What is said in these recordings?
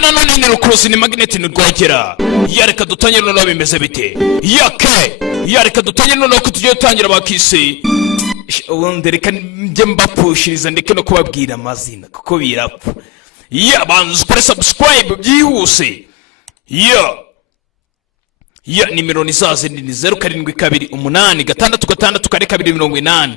none ni rukuruzi ni magnet ni rwagera. Yareka dutangire none bimeze bite. Yareka dutangire none ko tugiye gutangira bakisi. Ubundi reka njye mbapushiriza ndeke no kubabwira amazina kuko birapfa. Banzu kuri subscribe byihuse. Nimero ni zaze ni 0728866280.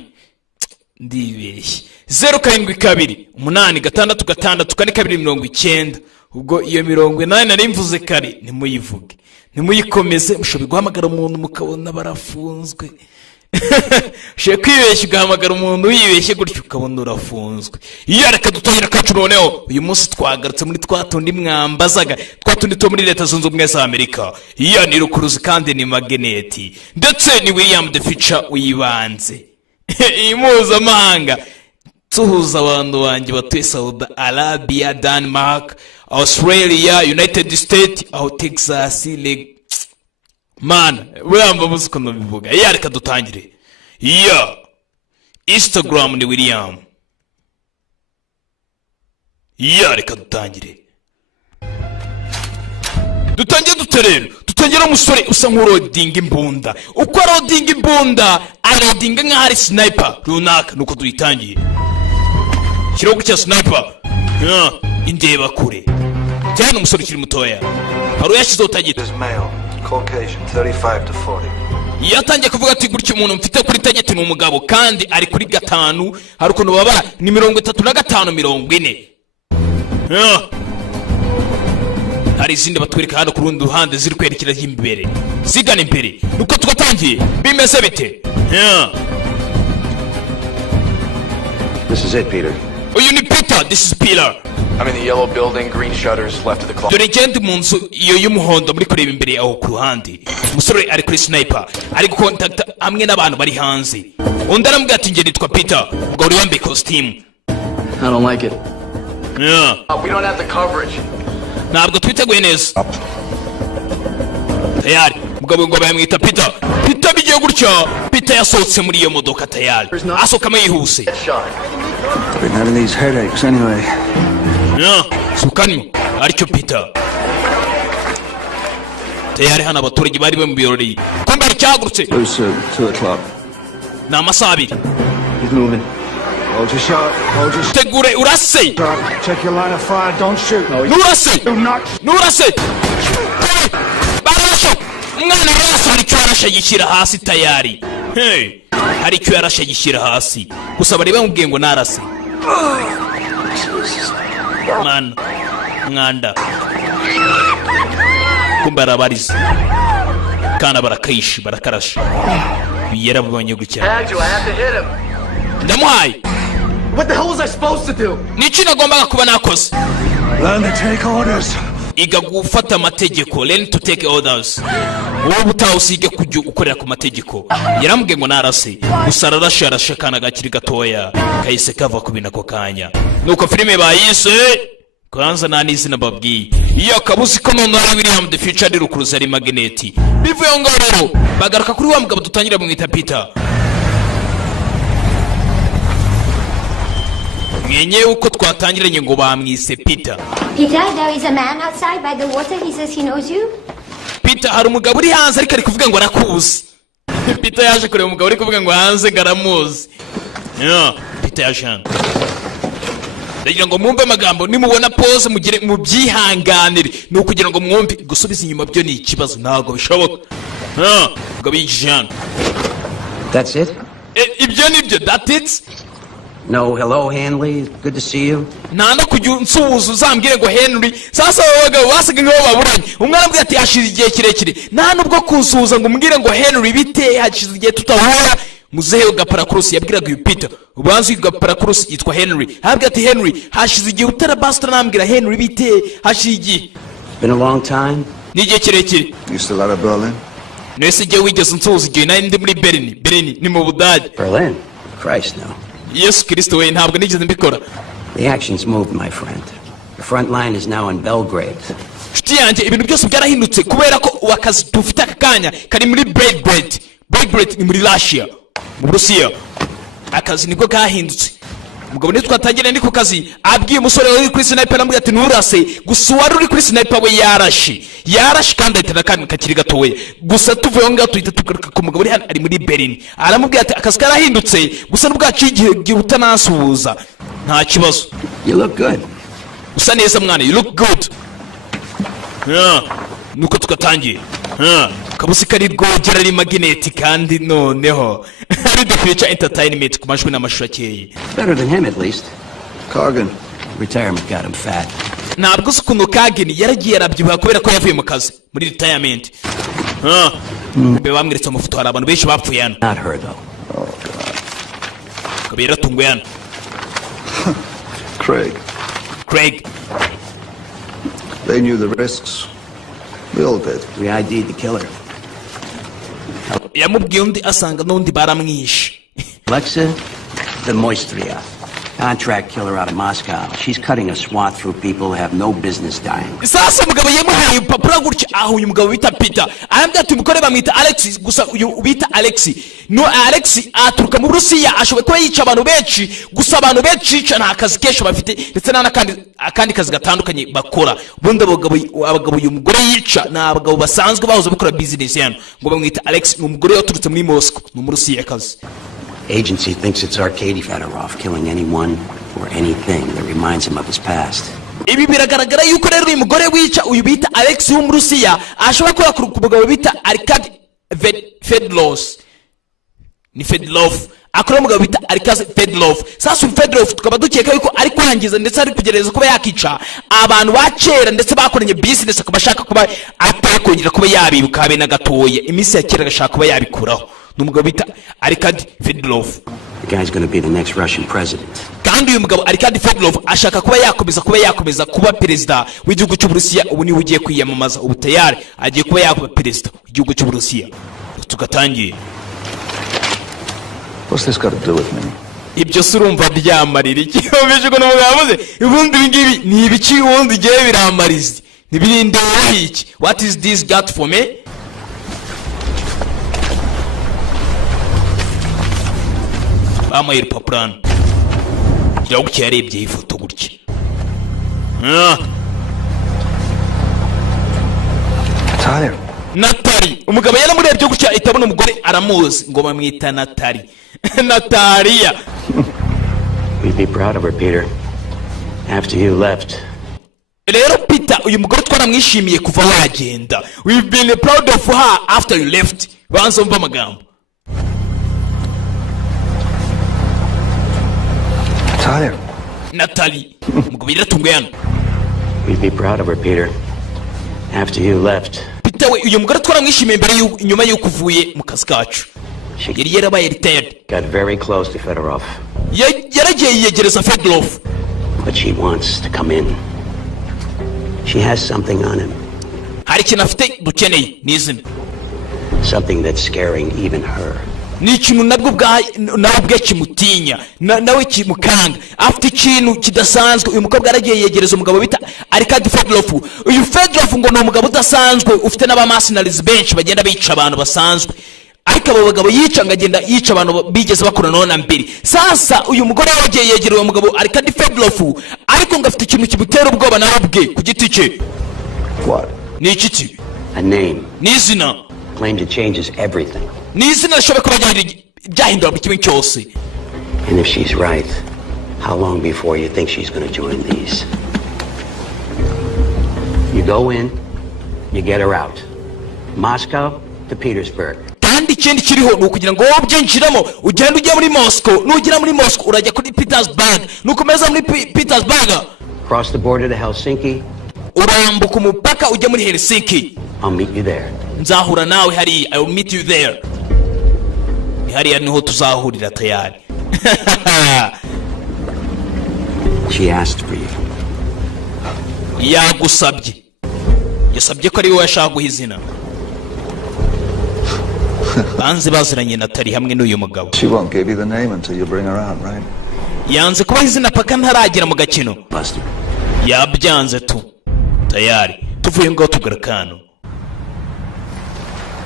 Ndibeshye 0728866290. Ubwo iyo 80 nari mvuze kare nimuyivuge nimuyikomeze mushobe guhamagara umuntu mukabona barafunzwe. She kwibeshye ugahamagara umuntu wibeshye gutyo ukabona urafunzwe. Reka dutangira kacu noneho uyu munsi twagarutse muri twatundi mwambazaga twatundi to muri leta zunze ubumwe za Amerika. Ni rukuruzi kandi ni magneti ndetse ni William the Future uyibanze. Imuza mahanga tuhuza abantu banjye batuye Saudi Arabia, Denmark, Australia, United States, Texas, man, wamba musuko no bivuga. Reka dutangire. Instagram ni William. Reka dutangire. Dutangira umusore usa nk'urodinga imbunda. Uko arodinga imbunda, arodinga nk'ahari sniper runaka nuko duyitangiye. Kirogo cya sniper. Indeba kure. Cyane umusore ukiri mutoya. Haro yashizeho tageti. Caucasian 35 to 40. Yatangiye kuvuga ati gutyo umuntu mfite kuri tageti ni umugabo kandi ari kuri 5 hari ukuntu baba ni 35 40. Hari izindi batwereka hano ku rundi ruhande ziri kwerekera imbere zigana imbere nuko tugatangiye bimeze bite. This is it, Peter. Uyu ni Peter, this is Peter. I'm in the yellow building, green shutters, left of the clock. Dore ngende mu nzu iyo y'umuhondo muri kureba imbere aho ku ruhande. Umusore ari kuri sniper, ari gukontakta amwe n'abantu bari hanze. Undi arambwira ati nge nitwa Peter, ubwo uri wambaye costume. I don't like it. We don't have the coverage. Ntabwo twiteguye neza. Tayari, mugabo ngo bayamwita Peter. Peter bigiye gutya. Peter yasohotse muri iyo modoka tayari. Asokamo yihuse. Been having these headaches anyway. Sukani aricyo Peter. Tayari hana abaturage bari mu birori. Kumbe cyagurutse. 2 o'clock. Na masabi. He's moving. Hold your shot. Hold your Tegure urase. Check your line of fire. Don't shoot. Nurase. Do not. Nurase. Barasho. Mwana rasa aricyo arasha yishyira hasi tayari. Aricyo yarasha yishyira hasi. Gusa bari bamubwiye ngo narase. Man, mwanda kumbara barize kana barakaishi barakarasha biyera bubanye gucya. Ndamuhaye. What the hell was I supposed to do? Niki nagombaga kuba nakoze? Learn to take orders. Iga gufata amategeko, learn to take orders. Wowe utawusige kujya ukorera ku mategeko. Yaramubwiye ngo narase usararasha kana gakiri gatoya kahise kava ku binako kanya. Nuko filime bayise kwanza nani izina babwiye. Kabuzi ko none ari William the Future ari rukuruzi ari magneti. Bivuye ngo rero bagaruka kuri wa mugabo dutangira mu mwita Peter. Mwenye uko twatangiranye ngo bamwise Peter. Peter, there is a man outside by the water. He says he knows you. Peter, hari umugabo uri hanze ariko ari kuvuga ngo arakuzi. Peter yaje kureba umugabo uri kuvuga ngo hanze ngaramuzi. Peter yaje. Ndagira ngo mwumve amagambo nimubona pause mugire mu byihanganire no kugira ngo mwumve gusubiza inyuma byo ni ikibazo ntago bishoboka. Ngo bijana. That's it? Ibyo nibyo, that it? No, hello Henry, good to see you. Nanda kujya nsuhuza uzambwire ngo Henry. Sasa abagabo basiga ngo baburanye. Umwana ambwira ati hashize igihe kirekire. Nta nubwo kunsuhuza ngo umbwire ngo Henry bite hashize igihe tutahura. Muzehe Gaparakurusi yabwiraga uyu Peter. Ubanzi Gaparakurusi yitwa Henry. Habwa ati Henry hashize igihe utarabasta nambwira Henry bite hashize igihe. Been a long time. Ni igihe kirekire. You still out of Berlin? Nese igihe wigeze nsuhuza igihe nari ndi muri Berlin. Berlin ni mu Budage. Berlin? Christ no. Yes, Kristo we ntabwo nigeze mbikora. The action's moved, my friend. The front line is now in Belgrade. Shiti yanjye ibintu byose byarahindutse kubera ko wakazi dufite akanya kari muri Belgrade ni muri Russia, mu Burusiya. Akazi niko kahindutse. umugabo ni twatangira ndi ku kazi abwiye umusore uri kuri sniper amubwira ati nturase gusa wari uri kuri sniper we yarashe kandi ahita kandi kakiri gatowe gusa tuvuye ngo tuhita tugaruka ku mugabo ari muri Berlin aramubwira ati akazi karahindutse gusa n'ubwacu igihe giruta nasuhuza nta kibazo. You look good. Usa neza mwana, you look good. Nuko tugatangiye kabusi kari rwogera ari magnet kandi noneho ari the future entertainment ku majwi n'amashusho akeye. Better than him at least. Cargan. Retirement got him fat. Ntabwo sukuno Cargan yaragiye arabyibuha kubera ko yavuye mu kazi muri retirement. Be bamweretse amafoto hari abantu benshi bapfuye hano. Not her though. Oh God. Kabera tungwe hano. Craig. They knew the risks. We all did. We ID'd the killer. Yamubwiye undi asanga n'undi baramwishe. Alexa, the Moistria. Contract killer out of Moscow. She's cutting a swath through people who have no business dying. Sasa mugabo yemuhaye papura gutya aho uyu mugabo bita Peter. Arambye ati umukore bamwita Alex gusa uyu bita Alex. No Alex aturuka mu Burusiya ashoboye kuba yica abantu benshi gusa abantu benshi yica nta kazi kesho bafite ndetse akandi kazi gatandukanye bakora. Ubundi abagabo uyu mugore yica na abagabo basanzwe bahoze bakora business yano ngo bamwita Alex ni umugore yaturutse muri Moscow mu Burusiya kazi. Agency thinks it's Arkady Fedorov killing anyone or anything that reminds him of his past. Ibi biragaragara yuko rero uyu mugore wica uyu bita Alex wo mu Rusiya ashobora kuba ku mugabo bita Arkady Fedorov. Ni Fedorov akora mugabo bita Arkady Fedorov. Sasa Fedorov tukaba dukeka yuko ari kwangiza ndetse ari kugereza kuba yakica abantu bacera ndetse bakoranye business akabashaka kuba atakongera kuba yabibuka habe na gatoya imisi ya kera agashaka kuba yabikuraho. Numugabo bita Arkady Fedorov. The guy's going to be the next Russian president. Kandi uyu mugabo Arkady Fedorov ashaka kuba yakomeza kuba perezida w'igihugu cy'u Burusiya ubu niwe ugiye kwiyamamaza ubu tayari agiye kuba yakuba perezida w'igihugu cy'u Burusiya. Tugatangiye. What's this got to do with me? Ibyo surumva byamarira iki obeje ko n'umugabuze ubundi ngibi ni ibiki wundi giye biramarize nibirinde iki. What is this got for me? Amayir papran yawuki yarebye ifoto gutya. Natali umugabo yaramurebye gutya itabona umugore aramuzi ngo bamwita Natali. Natalia. We'd be proud of her, Peter. After you left. Rero Peter uyu mugore twaramwishimiye kuva wagenda. We've been proud of her after you left. Banzo mva magambo. Natali umugabo yaratunguye hano. We'd be proud of her, Peter. After you left. Peter we uyu mugore twaramwishimiye mbere inyuma yuko uvuye mu kazi kacu. Yari yarabaye retired. Got very close to Fedorov. Yaragiye yegereza Fedorov. But she wants to come in. She has something on him. Hari ikintu afite dukeneye ni Izina. Something that's scaring even her. Ni ikintu nabwo kimutinya nawe kimukanga afite ikintu kidasanzwe. Uyu mukobwa aragiye yegereza umugabo bita Arkady Fedorov. Uyu Fedorov ngo ni umugabo udasanzwe ufite n'abamercenaries benshi bagenda bica abantu basanzwe ariko abo bagabo yica ngagenda yica abantu bigeze bakora none mbere. Sasa uyu mugore yagiye yegereye uwo mugabo Arkady Fedorov ariko ngo afite ikintu kimutera ubwoba nabwe ku giti cye. What? Ni iki? A name. Ni Izina. Claims it changes everything. Ni Izina ashobora kuba byahindura buri kimwe cyose. And if she's right, how long before you think she's going to join these? You go in, you get her out. Moscow to Petersburg. Kandi ikindi kiriho ni ukugira ngo wowe byinjiramo ugenda ujya muri Moscow nugira muri Moscow urajya kuri Petersburg nukomeza muri Petersburg. Cross the border to Helsinki. Urambuka umupaka ujya muri Helsinki. I'll meet you there. Nzahura nawe hari. I will meet you there. Hariya niho tuzahurira tayari. She asked for you. Yasabye ko ari wowe yashaka guha izina. Banze baziranye Natali hamwe n'uyu mugabo. She won't give you the name until you bring her out, right? Yanze kuba izina paka ntaragera mu gakino. Buster. Yabyanze tu. Tayari tuvuye ngo tugarakano.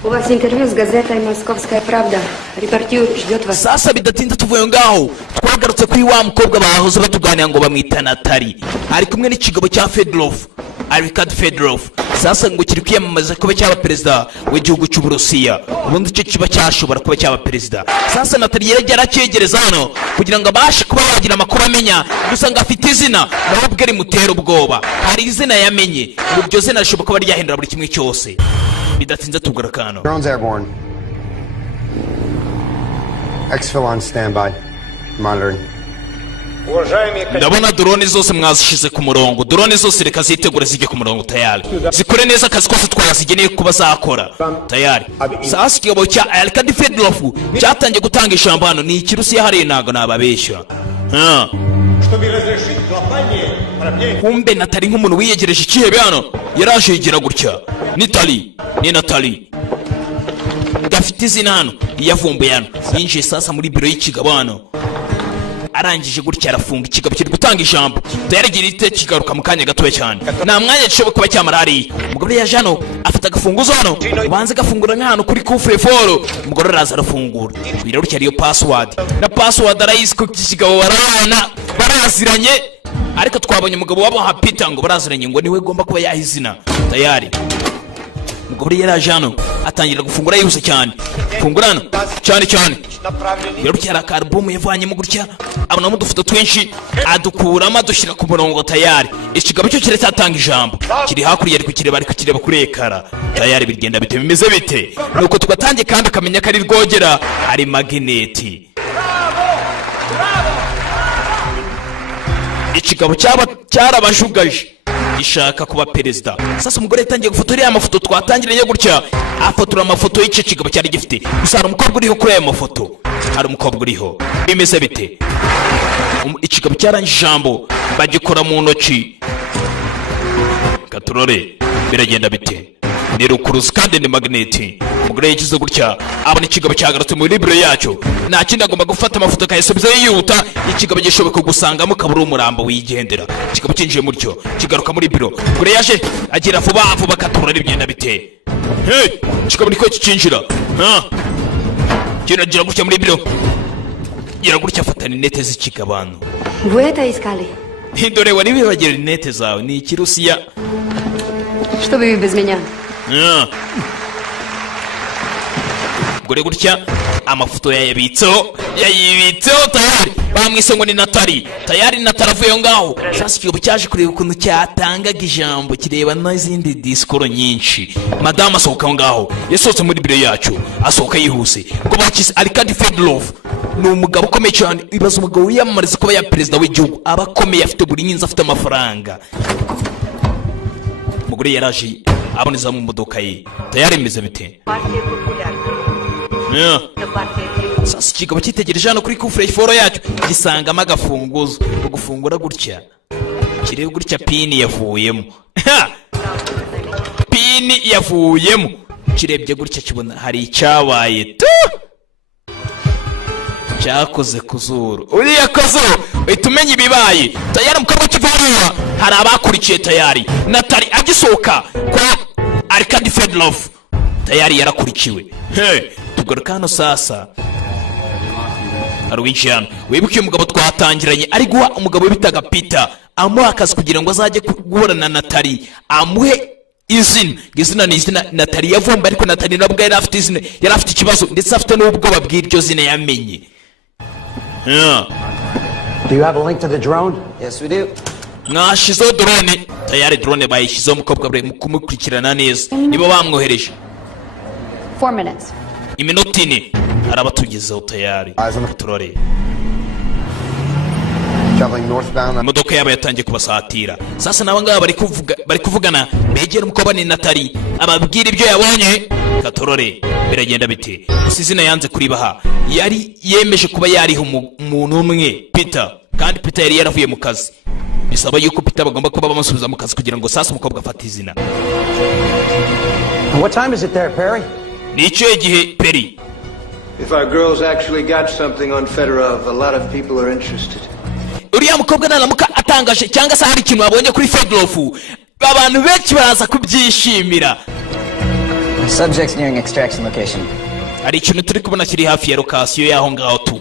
У вас интервью с газетой «Московская правда». Репортер ждет вас. Sasa bidatinda tuvuye ngaho twagarutse kuri wa mukobwa bahoze batuganira ngo bamwita Natali ari kumwe n'ikigabo cya Fedorov Arkad Fedorov. Sasa ngo kiri kwiyamamaza kuba cyaba perezida w'igihugu cy'Uburusiya, ubundi cyo kiba cyashobora kuba cyaba perezida. Sasa Natali yaragera cyegereza hano kugira ngo abashe kuba yagira amakuru amenya, gusa ngo afite izina naho bwe rimutera ubwoba. Hari izina yamenye, iryo zina rishobora kuba ryahindura buri kimwe cyose. Bidatinze tubwira kano. Drone's airborne. Exfil on standby. Monitoring. Ndabona drone zose mwazishize ku murongo. Drone zose reka zitegure zijye ku murongo tayari. Zikore neza akazi kose twazigeneye kuba zakora. Tayari. Sasa kigabo cya Arkad Fedorov cyatangiye gutanga ijambo hano ni ikirusiya hari nago nababeshya. Kumbe Natali nk'umuntu wiyegereje ikihebe hano yaraje yigira gutya. Ni Natali gafite izina hano yavumbuye hano yinjiye sasa muri biro y'ikigabo hano arangije gutya arafunga ikigabo kiri gutanga ijambo tayaragira ite kigaruka mu kanya gatoya cyane nta mwanya gishoboka kuba cyamarari umugore yaje hano afite agafunguzo hano banze gafungura nk'ahantu kuri coffre fort umugore araza arafungura biro rutya ariyo password na password arayisi ko ikigabo barana baraziranye ariko twabonye umugabo wabo ha Peter ngo baraziranye ngo niwe gomba kuba yahizina tayari umugore yaraje hano atangira gufungura yihuse cyane fungurana cyane yarucyara ka album yavanyemo gutya abonamo dufoto twinshi adukuramo dushyira ku murongo tayari ikigabo cyo kiratanga ijambo kiri hakuri yari kukireba kuri ekara tayari bigenda bite bimeze bite nuko tugatangiye kandi akamenya ko ari rwogera ari magneti ikigabo cyarabashugaje ishaka kuba perezida sasa umugore yatangiye gufotora ya mafoto twatangiranye gutya afotora amafoto y'icyo kigabo cyari gifite gusa hari umukobwa uriho kuri aya mafoto hari umukobwa uriho bimeze bite ikigabo cyarangije ijambo bagikora mu ntoki katurore biragenda bite ni rukuruzi kandi ni magneti umugore yagize gutya abona ikigabo cyagarutse muri biro yacyo nta kindi agomba gufata amafoto akayasubiza yihuta ikigabo gishoboka gusangamo kaburi umurambo wigendera ikigabo cyinjiye muri cyo kigaruka muri biro umugore yaje agira vuba katurore bigenda bite ikigabo niko kicinjira kiragira gutya muri biro gira gutya afata linete z'ikigabano Вы это искали? Dore wari wibagira linete zawe ni ikirusiya Что вы без меня? gore gutya amafoto yayibitseho tayari bamwise ngo ni Natali tayari Natali avuye ngaho sasa ikigo cyaje kureba ukuntu cyatangaga ijambo kireba n'izindi diskoro nyinshi madame asohoka ngaho yasohotse muri biro yacu asohoka yihuse ngo bakize Arkad Fedorov ni umugabo ukomeye cyane ibaza umugabo wiyamamariza kuba ya perezida w'igihugu aba akomeye afite buri nyinzi afite amafaranga umugore yaraje aboneza mu modoka ye tayari imeze bite sasa ikigabo cyitegereje hano kuri coffre fort yacu gisangamo agafunguzo ugufungura gutya kireba gutya pini yavuyemo kirebye gutya kibona hari icyabaye cyakoze kuzuru uriya kozuru uhita umenya ibibaye tayari mukabwa kivaruwa hari abakurikiye tayari Natali agisohoka kwa Arkad Fedorov tayari yarakurikiwe tugaruka hano sasa arwinshi hano wibukiye umugabo twatangiranye ari guha umugabo bitaga Peter amuha akazi kugira ngo azajye guhura na Natali amuhe izina ni izina Natali yavumba ariko Natali nabwo yari afite izina yari afite ikibazo ndetse afite n'ubwoba bw'iryo zina yamenye Do you have a link to the drone? Yes, we do. mwashizeho drone tayari drone bayishyizeho umukobwa bari kumukurikirana neza nibo bamwohereje 4 minutes. iminota 4 arabatugezeho tayari turore Traveling northbound. imodoka yabo yatangiye kubasatira sasa nabo ngaba bari kuvugana begera umukobwa ni Natali ababwira ibyo yabonye katorore biragenda bite gusa izina yanze kuribaha yari yemeje kuba yariho umuntu umwe Peter kandi Peter yari yaravuye mu kazi bisaba yuko Peter bagomba kuba bamusubiza mu kazi kugira ngo sasa umukobwa afate izina. What time is it there, Perry? Ni ikihe gihe Perry? If our girls actually got something on Fedorov, a lot of people are interested. Uriya mukobwa naramuka atangaje cyangwa se hari ikintu wabonye kuri Fedorov, abantu benshi baraza kubyishimira. Subjects nearing extraction location. Hari ikintu turi kubona kiri hafi ya location yaho ngaho tu.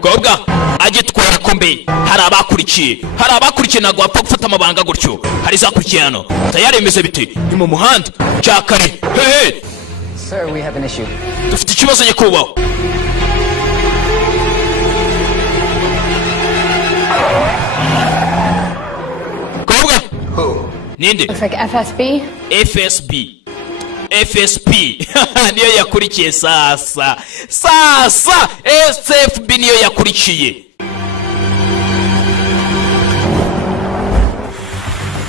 Kobwa agitwara kombe hari abakurikiye ntabwo wapfa gufata amabanga gutyo. Hari zakurikiye hano tayari imeze bite ni mu muhanda cyakare. Hey Sir, we have an issue. dufite ikibazo nyekubaho. Kobwa ninde? Looks like FSB. FSP niyo yakurikiye sasa SFB niyo yakurikiye.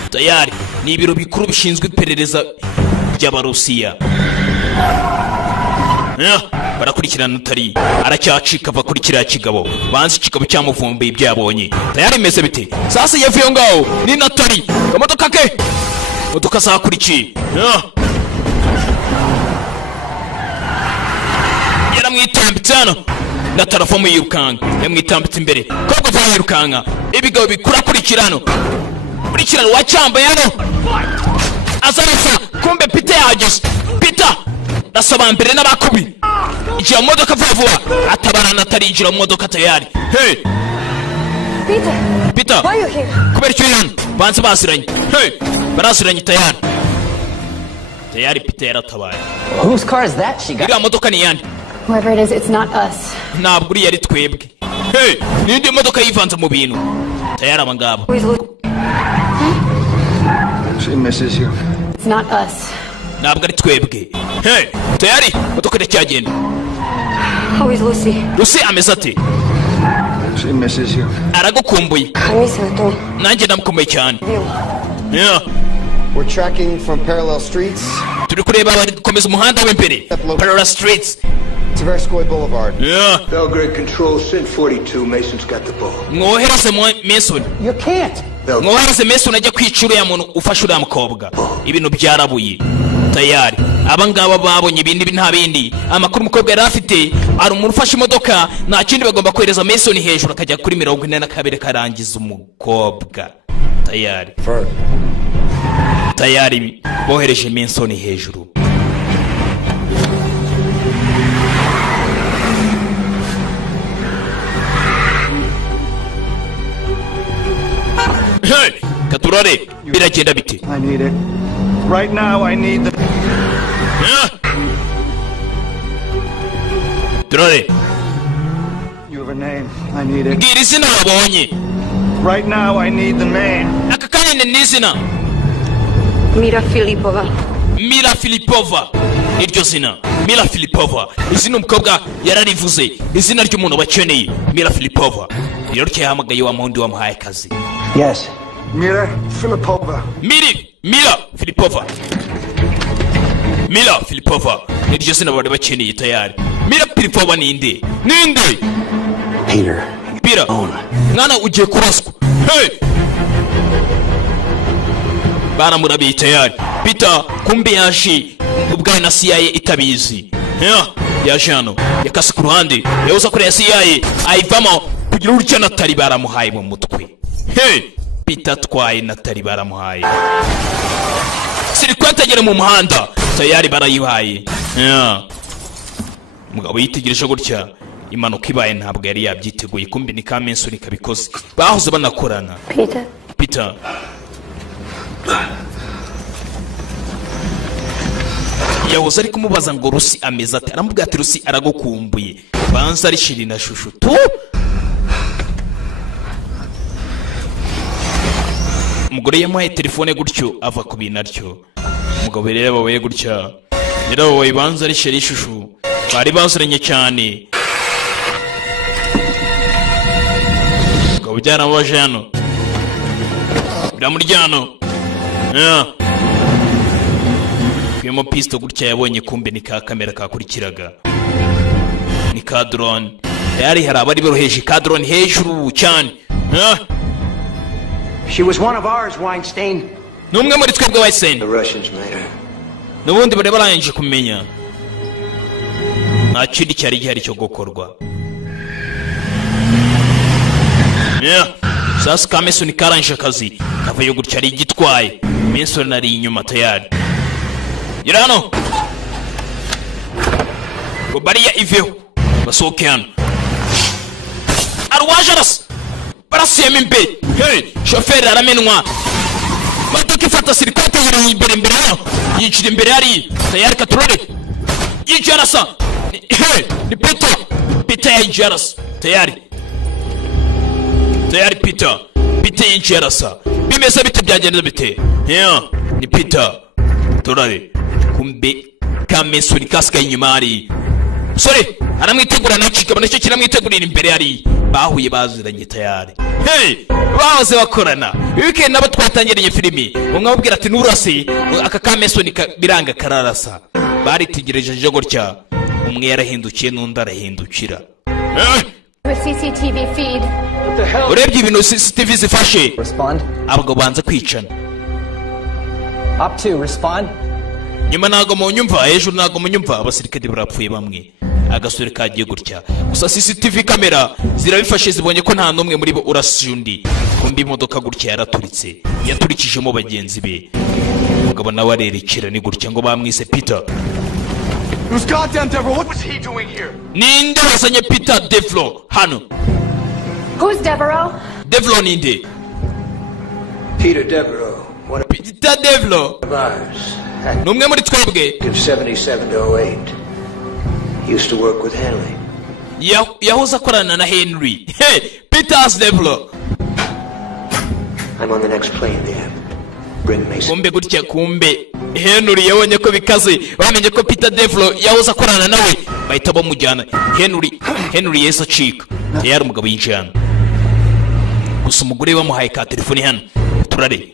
Tayari ni ibiro bikuru bishinzwe iperereza ry'Abarusiya. Barakurikirana utari aracyacika ava kuri kiriya kigabo banzi ikigabo cyamuvumbuye ibyabonye. Tayari imeze bite sasa yavuye ngaho ni Natali kamodoka ke modoka zakurikiye. Yaramwitambitse hano na telefone yirukanga yamwitambitse imbere kobwa vuba yirukanga ibigabo bikurakurikirana wacyambaye hano azarasa kumbe Peter yageze. Peter nasaba mbere n'abakubi ijya mu modoka vuba atabara Natali injira mu modoka tayari. Hey Peter Why are you here? kubera icyo hano banze baziranye. Hey baraziranye tayari Peter yaratabaye. Whose car is that she got? iriya modoka ni yandi? Whoever it is, it's not us. Ntabwo uri yari twebwe. Hey nindi modoka yivanze mu bintu tayari abangabo. She misses you. It's not us. Ntabwo ari twebwe. Hey tayari modoka iracyagenda. How is Lucy? Lucy ameze ate? She misses you. Aragukumbuye. I miss her too. Nanjye ndamukumbuye cyane. We're tracking from parallel streets. Turi kureba bari gukomeza umuhanda w'imbere. Parallel streets. Tversky Boulevard. Belgrade control, Sin 42. Mason's got the ball. Mwohereze Mason. You can't. Mwohereze Mason ajya kwica uriya muntu ufashe uriya mukobwa. Ibintu byarabuye. Tayari abangaba babonye ibindi nta bindi amakuru umukobwa yari afite ari umuntu ufashe imodoka nta kindi bagomba kohereza Mason hejuru akajya kuri 42 karangiza umukobwa. Tayari bohereje Mason hejuru. Hey katurare biragenda bite? I need it. Right now I need the... Turare You have a name. I need it. ngira izina wabonye. Right now I need the name. Aka kanya ni izina Mira Filipova. Mira Filipova niryo zina. Mira Filipova izina umukobwa yararivuze izina ry'umuntu bakeneye. Mira Filipova rero cyahamagaye wa mundi wamuhaye akazi. Yes. Mira Filipova. Mira Filipova. Mira Filipova niryo zina bari bakeneye tayari. Mira Filipova ninde? Peter mwana ugiye kuraswa. Hey baramurabiye tayari. Peter kumbe yaje ubwaye na CIA itabizi. Yaje hano yakase ku ruhande yahoza kuri CIA ayivamo kugira urya Natali baramuhaye mu mutwe. Hey Peter twaye Natali baramuhaye. Siri kwatagera mu muhanda tayari barayihaye. Mugabo yitegereje gutya imanuka ibaye ntabwo yari yabyiteguye kumbe ni ka Mason kabikoze bahoze banakorana. Peter yahoze ari kumubaza ngo Lucy ameze ate aramubwira ati Lucy aragukumbuye banza ari shiri na shushu tu. Umugore yamuhaye telefone gutyo ava ku bintu atyo. Umugabo rero babaye gutya rero wayibanza ari shiri shushu bari bazuranye cyane. Umugabo byaramubaje hano biramuryano. Kwemo pisto gutya yabonye kumbe ni ka kamera kakurikiraga ni ka drone. Yari hari abari boroheje ka drone hejuru cyane. She was one of ours, Weinstein. Numwe muri twebwe Weinstein. The Russians made her. Nubundi bare barangije kumenya nta kindi cyari gihari cyo gukorwa. Sasa ka Mason karangije akazi kavayo gutya ari gitwaye. Mason ari inyuma tayari. gira hano ngo bariya iveho basohoke hano arwaje barasuyemo imbere shoferi aramenwa modoka ifata sirikate yiri imbere hano yicira imbere hari tayari katurore yinjiye arasa ni Peter yinjiye arasa tayari Peter yinjiye arasa bimeze bite byagenze bite ni Peter turare kumbe kamesuri kasika inyuma hari sore aramwitegura nakigabo nacyo kiramwitegurira imbere hari bahuye baziranye tayari bahoze bakorana weekend nabo twatangiriye filimi umwe ababwira ati nurase aka kamesoni biranga kararasa baritegereje gutya umwe yarahindukiye n'undi arahindukira CCTV feed. urebye ibintu CCTV zifashe Respond. abagabo banza kwicana Up 2, respond. nyuma ntago mu nyumva hejuru ntago mu nyumva abasirikare barapfuye bamwe agasore kagiye gutya gusa CCTV kamera zirabifashe zibonye ko nta numwe muri bo urasije undi kumbi imodoka gutya yaraturitse yaturikijemo bagenzi be umugabo nawe arerekera ni gutya ngo bamwise Peter. It was goddamn Deborah. What was he doing here? Ninde wasanye Peter Devlo hano? Who's Devereaux? Devlo ninde? Peter Devereaux, one of Peter Devlo ours. numwe muri twebwe In 77 to 08. He used to work with Henry. yahoze akorana na Henry. Peter's Devlo. I'm on the next plane there. Bring Mason. Kumbe gutya kumbe Henry yabonye ko bikaze bamenye ko Peter Devlo yahoze akorana nawe bahita bamujyana. Henry yesa acika yari umugabo yinjana gusa umugore bamuhaye ka telefone hano turare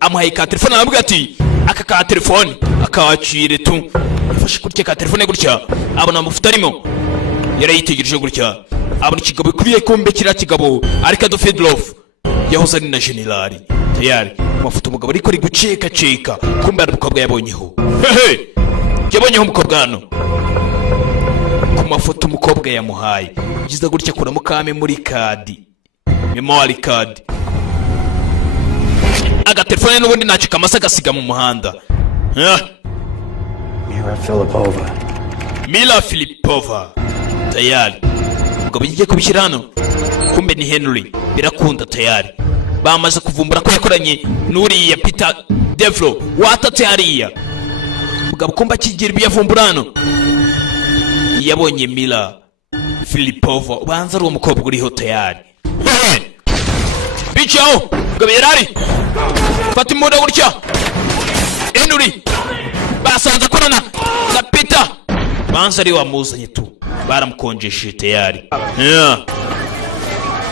amuhaye ka telefone aravuga ati aka ka telefone akawacire tu afashe kurya ka telefone gutya abona amafuta arimo yarayitegereje gutya abona ikigabo kuriye kumbe kira kigabo ariko do Fedlov yahoze ari na generali tayari amafuta umugabo ariko ari guceka kumbe ari umukobwa yabonyeho yabonyeho umukobwa hano ku mafoto umukobwa yamuhaye giza gutya kuramo kame muri kadi memory card aga telefone n'ubundi ntacyo kamasa gasiga mu muhanda. Mila Filipova tayari ubwo bigiye kubishyira hano kumbe ni Henry birakunda tayari bamaze kuvumbura ko yakoranye n'uriya Peter Devlo watatse hariya ubwo kumba kigira ibyavumbura hano yabonye Mila Filipova ubanza ari umukobwa uriho tayari bicaho ubwo birari fata imbunda gutya Henry basanze akorana na Peter banza ari wamuzanye tu baramukonjeshe tayari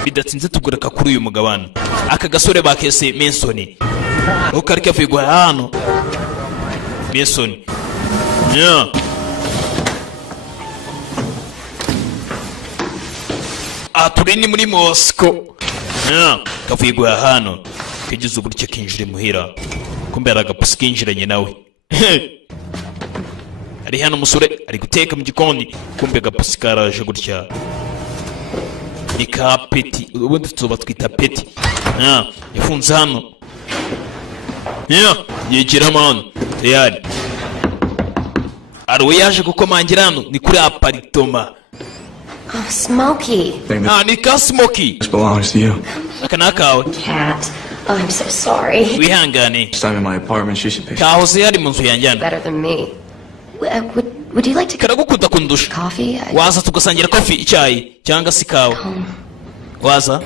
bidatsinze tugureka kuri uyu mugabano aka gasore bakese Mason ukarike avigwa hano Mason turini muri Moscow kavigwa hano kigeze gutya kinjire muhira kumbe aragapusi kinjiranye nawe ari hano umusore ari guteka mu gikoni kumbe agapusi karaje gutya ni ka peti ubundi tuba twita peti yafunze hano yegera hano tayari ari we yaje gukomangira hano ni kuri aparitoma. Oh, Smokey. Ni ka Smokey. This belongs to you. Aka nakawe. Cat. Oh, I'm so sorry. Wihangane. Next time in my apartment, she should pay. Kahoze yari mu nzu yanjye. Better than me. Would you like to karagukunda kundusha coffee? waza tugasangira coffee icyayi cyangwa se kawa waza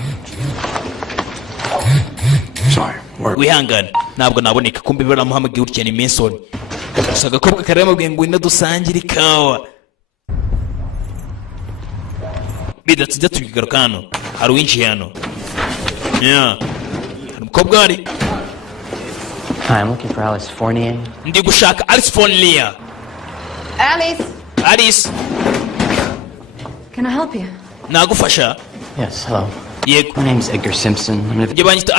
Sorry. wihangane ntabwo naboneka kumbe baramuhamagaye urya ni Mason gusa agakobwa karamubwiye ngo ino dusangire ikawa bidatsinze tubigaruka hano hari uwinjiye hano hari umukobwa hari. Hi, I'm looking for Alice Fournier. Ndi gushaka Alice Fournier. Alice. Can I help you? Nagufasha. Yes, hello. Yego. My name's Edgar Simpson. I'm an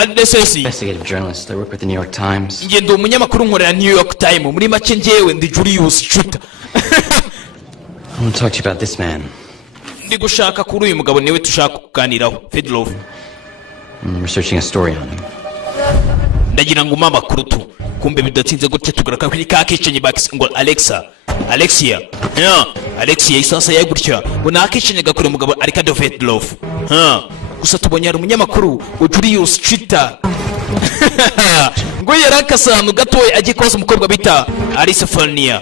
investigative journalist. I work with the New York Times. Nge ndi umunyamakuru nkorera New York Times. Muri make ngewe ndi Julius Chuta. I want to talk to you about this man. Ndi gushaka kuri uyu mugabo niwe tushaka kuganiraho. Fedlov. I'm researching a story on him. Ndagira ngo mama makuru tu. kumbe bidatinze gutya tugaruka kuri ka kicenye ngo Alexia isasa ya gutya ngo nakicenye gakure umugabo ariko David Love gusa tubonye ari umunyamakuru wa Julius Chita ngo yarakasanu gatoya agiye koza umukobwa bita Arisophania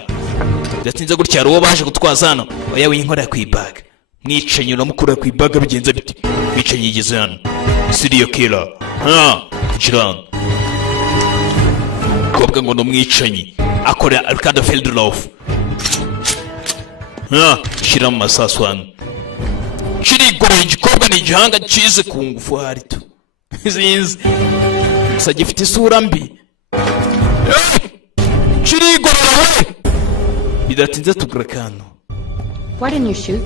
bidatinze gutya ari uwo baje gutwaza hano oya winkora kwibaga mwicenye uramukura kwibaga bigenze biti bicenye yigeze hano serial killer kirana kobwa ngo no mwicenye akora Ricardo Feldorf shira mu masasu hano kirigoroye igikobwa ni igihanga cize ku ngufu harito zinzi gusa gifite isura mbi kirigoroye bidatinze tugurakano. Why didn't you shoot?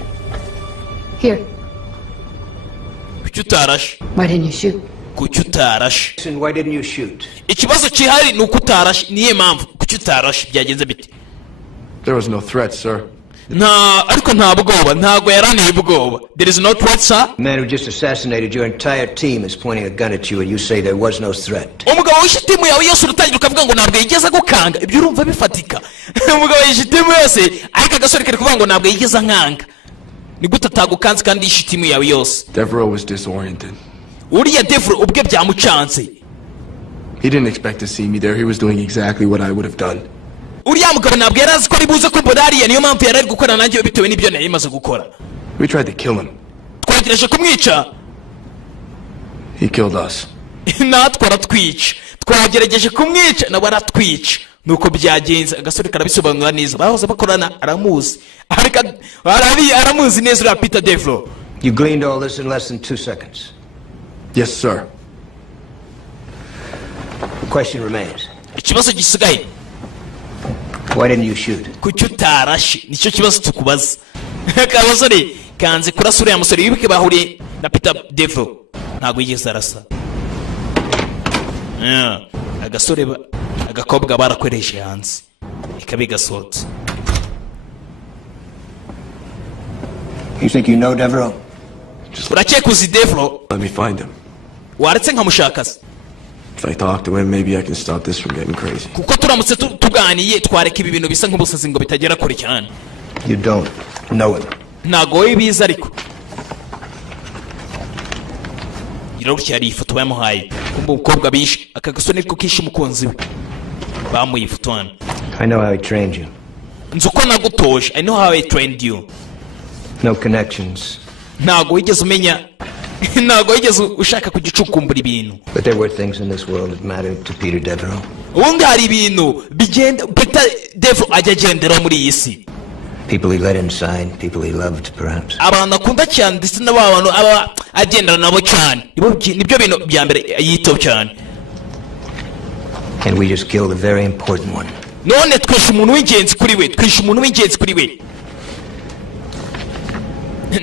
Here. Kuki utarashe? Why didn't you shoot? Kuki utarashe? Why didn't you shoot? Ikibazo kihari nuko utarashe niye mpamvu kuki utarashe byagenze bite? There was no threat, sir. Ariko nta bwoba ntago yaraniye ubwoba. There is no threat, sir. The man who just assassinated your entire team is pointing a gun at you and you say there was no threat. Umugabo w'ishitimu yawe yose urutangira ukavuga ngo ntabwo yigeze gukanga. Ibyo urumva bifatika. Umugabo w'ishitimu yose ariko agasore kari kuvuga ngo ntabwo yigeze nkanga. Ni gute atagukanze kandi ishitimu yawe yose? Devereaux was disoriented. Uriya Devereaux ubwe byamucanze. He didn't expect to see me there. He was doing exactly what I would have done. Uriya mugabo ntabwo yarazi ko ribuze ko Bodariya niyo mpamvu yarari gukora nanjye bitewe n'ibyo nari maze gukora. We tried to kill him. Twagerageje kumwica. He killed us. Natwe aratwica. Twagerageje kumwica nawe aratwica. Nuko byagenze agasore karabisobanura neza. Bahoze bakorana aramuzi. Ariko aramuzi neza uriya Peter Devereaux. You gleaned all this in less than 2 seconds. Yes, sir. The question remains. Ikibazo gisigaye. Why didn't you shoot? Kuki utarashe nicyo kibazo tukubaza. Kabasore kanze kurasa uriya musore wibuke bahuriye na Peter Devereaux ntago yigeze arasa. Agasore agakobwa barakwereje hanze ikabe gasotse. You think you know Devereaux? Urakeka uzi Devereaux? Let me find him. Waretse nkamushakaza. If I talk to him, maybe I can stop this from getting crazy. Kuko turamutse tuganiye twareka ibi bintu bisa nk'ubusazi ngo bitagera kure cyane. You don't know him. Ntago ibiza ariko. Irarukya ari ifoto bamuhaye. Kumbe umukobwa bishe akagasone ariko kishe umukunzi we. Bamuye ifoto hano. I know how he trained you. Nzuko nagutoje. I know how I trained you. No connections. Ntago wigeze umenya. Ntago wigeze ushaka kugicukumbura ibintu. But there were things in this world that mattered to Peter Devereaux. Ubundi hari ibintu bigenda Peter Devereaux ajya agendera muri iyi si. People he let inside, people he loved, perhaps. Abantu akunda cyane ndetse n'abantu aba agendana nabo cyane. Nibyo bintu bya mbere yito cyane. And we just killed a very important one. None twishe umuntu w'ingenzi kuri we. Twishe umuntu w'ingenzi kuri we.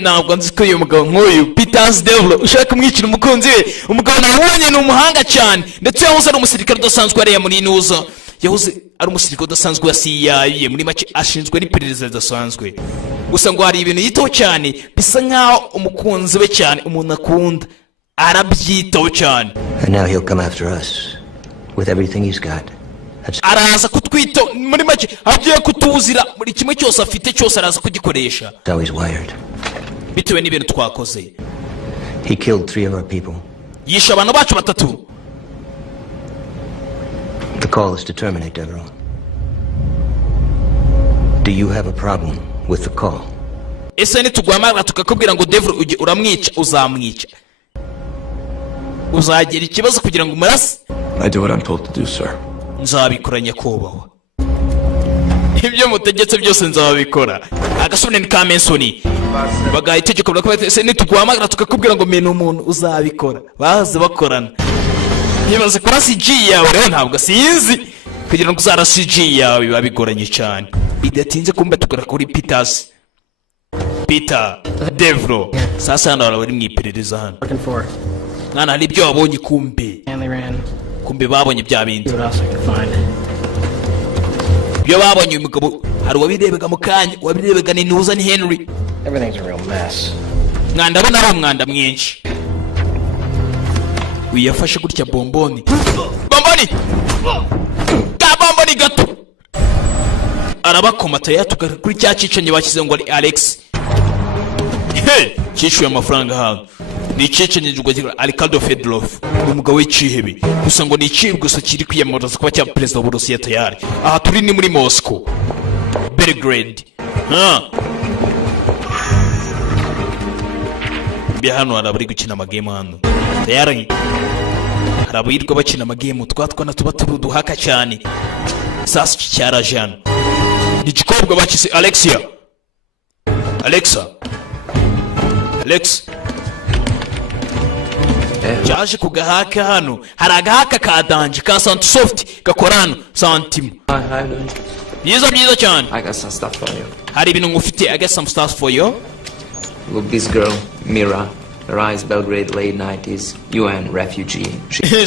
Ntabwo nzi ko uyu mugabo nk'uyu Peter Devereaux ushaka kumwicira umukunzi we. Umugabo nabonye ni umuhanga cyane ndetse yahoze ari umusirikare udasanzwe ariya muri Nuza. Yahoze ari umusirikare udasanzwe wa CIA muri make ashinzwe n'iperereza ridasanzwe. Gusa ngo hari ibintu yitaho cyane bisa nkaho umukunzi we cyane umuntu akunda arabyitaho cyane. And now he'll come after us with everything he's got. Araza kutwita muri make agiye kutuzira muri kimwe cyose afite cyose araza kugikoresha. How he's wired. Bitewe n'ibintu twakoze. He killed 3 of our people. Yisha abantu bacu batatu. The call is to terminate Devereaux. Do you have a problem with the call? Ese nitugwamara tukakubwira ngo Devereaux uje uramwica uzamwica. Uzagira ikibazo kugira ngo umurase? I do what I'm told to do, sir. Nzabikoranya kubahwa. Ibyo mutegetse byose nzabikora. Agasubune ni Kamensoni. Bagaye itegeko bako ese nitugwamara tukakubwira ngo mena umuntu uzabikora. Baze bakorana. Nibaze kora CG yawe rero ntabwo sinzi kugira ngo uzara CG yawe babigoranye cyane. Bidatinze kumbe tukora kuri Peter Devereaux. Sasa hano bari mwiperereza hano. Mwana hari ibyo wabonye kumbe. Kumbe babonye bya bindi. Byo babonye umugabo hari wabirebega mu kanya wabirebega ni Nuza ni Henry. Everything's a real mess. Mwanda bona ari umwanda mwinshi. Wiyafashe gutya bomboni. Bomboni! arabakomata yatuka kuri cya cicanye bakize ngo ari Alex. Cyishuye amafaranga hano. Ni cicanye ngo Ricardo Fedorov. Umugabo w'icihebe. Gusa ngo ni icibwe gusa kiri kwiyamamaza kuba cya president wa Russia tayari. Aha turi ni muri Moscow. Belgrade. Bya hano arabari gukina amagame hano. Tayari. Harabayirwa bakina amagame twatwana tuba turuduhaka cyane. Sasa cyarajana. Ni gikobwa bakise Alexa. Alex. Cyaje kugahaka hano. Hari agahaka ka danje ka Soft gakorana santima. Byiza cyane. I got some stuff for you. Hari ibintu ngufite. I got some stuff for you. Look, this girl, Mira, her eyes Belgrade, late 90s, UN refugee.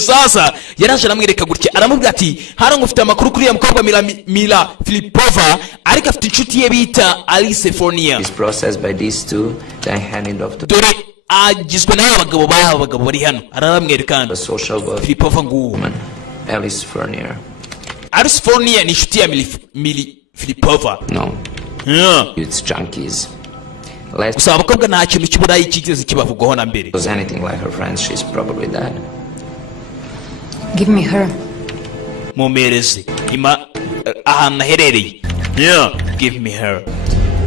Sasa yaraje aramwereka gutya aramubwira ati hano ngufite amakuru kuri ya mukobwa Mila Filipova ariko afite inshuti ye bita Alicefornia. Is processed by these two, then handed off to dore agizwe n'abagabo bari hano araramwereka the social worker Filipova nguwo Alicefornia. Alicefornia ni inshuti ya Mili Filipova. No. Yeah. It's junkies. Gusa abakobwa nta kintu kiburayi kigeze kibavugaho na mbere. Was anything like her friends, she's probably dead. Give me her. Mumereze ima ahantu aherereye. Yeah, give me her.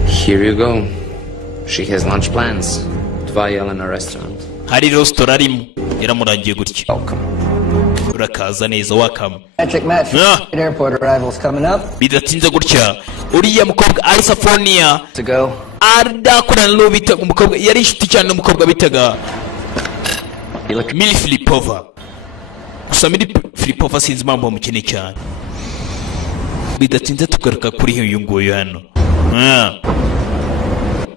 Here you go. She has lunch plans. Tvayel in a restaurant. Hari restaurant arimo yaramurangiye gutya. Welcome. Urakaza neza wakama. Magic match. Airport arrivals coming up. Bidatinze gutya uriya mukobwa Alicefornia To go. Adakorana no bita umukobwa yari inshuti cyane n'umukobwa bitaga Mili Filipova. Gusa Mili Filipova sinzi impamvu bamukene cyane. Bidatinze tugaruka kuri uyu nguyu hano.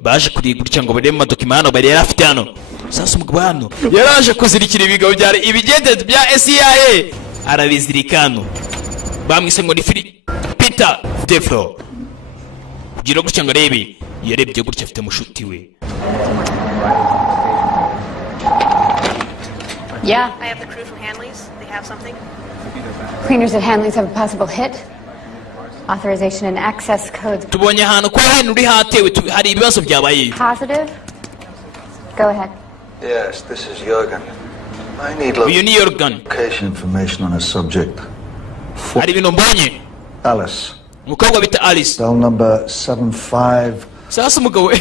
Baje kuri gutya ngo barebe amadokima hano bari yarafite hano. Sasa umugabo hano yaraje kuzirikira ibigabo byari ibigendeze bya CIA arabizirikano. Bamwise ngo ni Peter Devlo. Kugira gutya ngo arebe yarebye gutya afite mushuti we. Yeah. I have the crew from Hanley's. They have something. Cleaners at Hanley's have a possible hit. Authorization and access codes. Tubonye hano kwa hano uri hatewe hari ibibazo byabaye. Positive. Go ahead. Yes, this is Jürgen. I need location information on a subject. Hari ibintu mbonye. Alice. Mukobwa bita Alice. Cell number 75. Sasa umugabo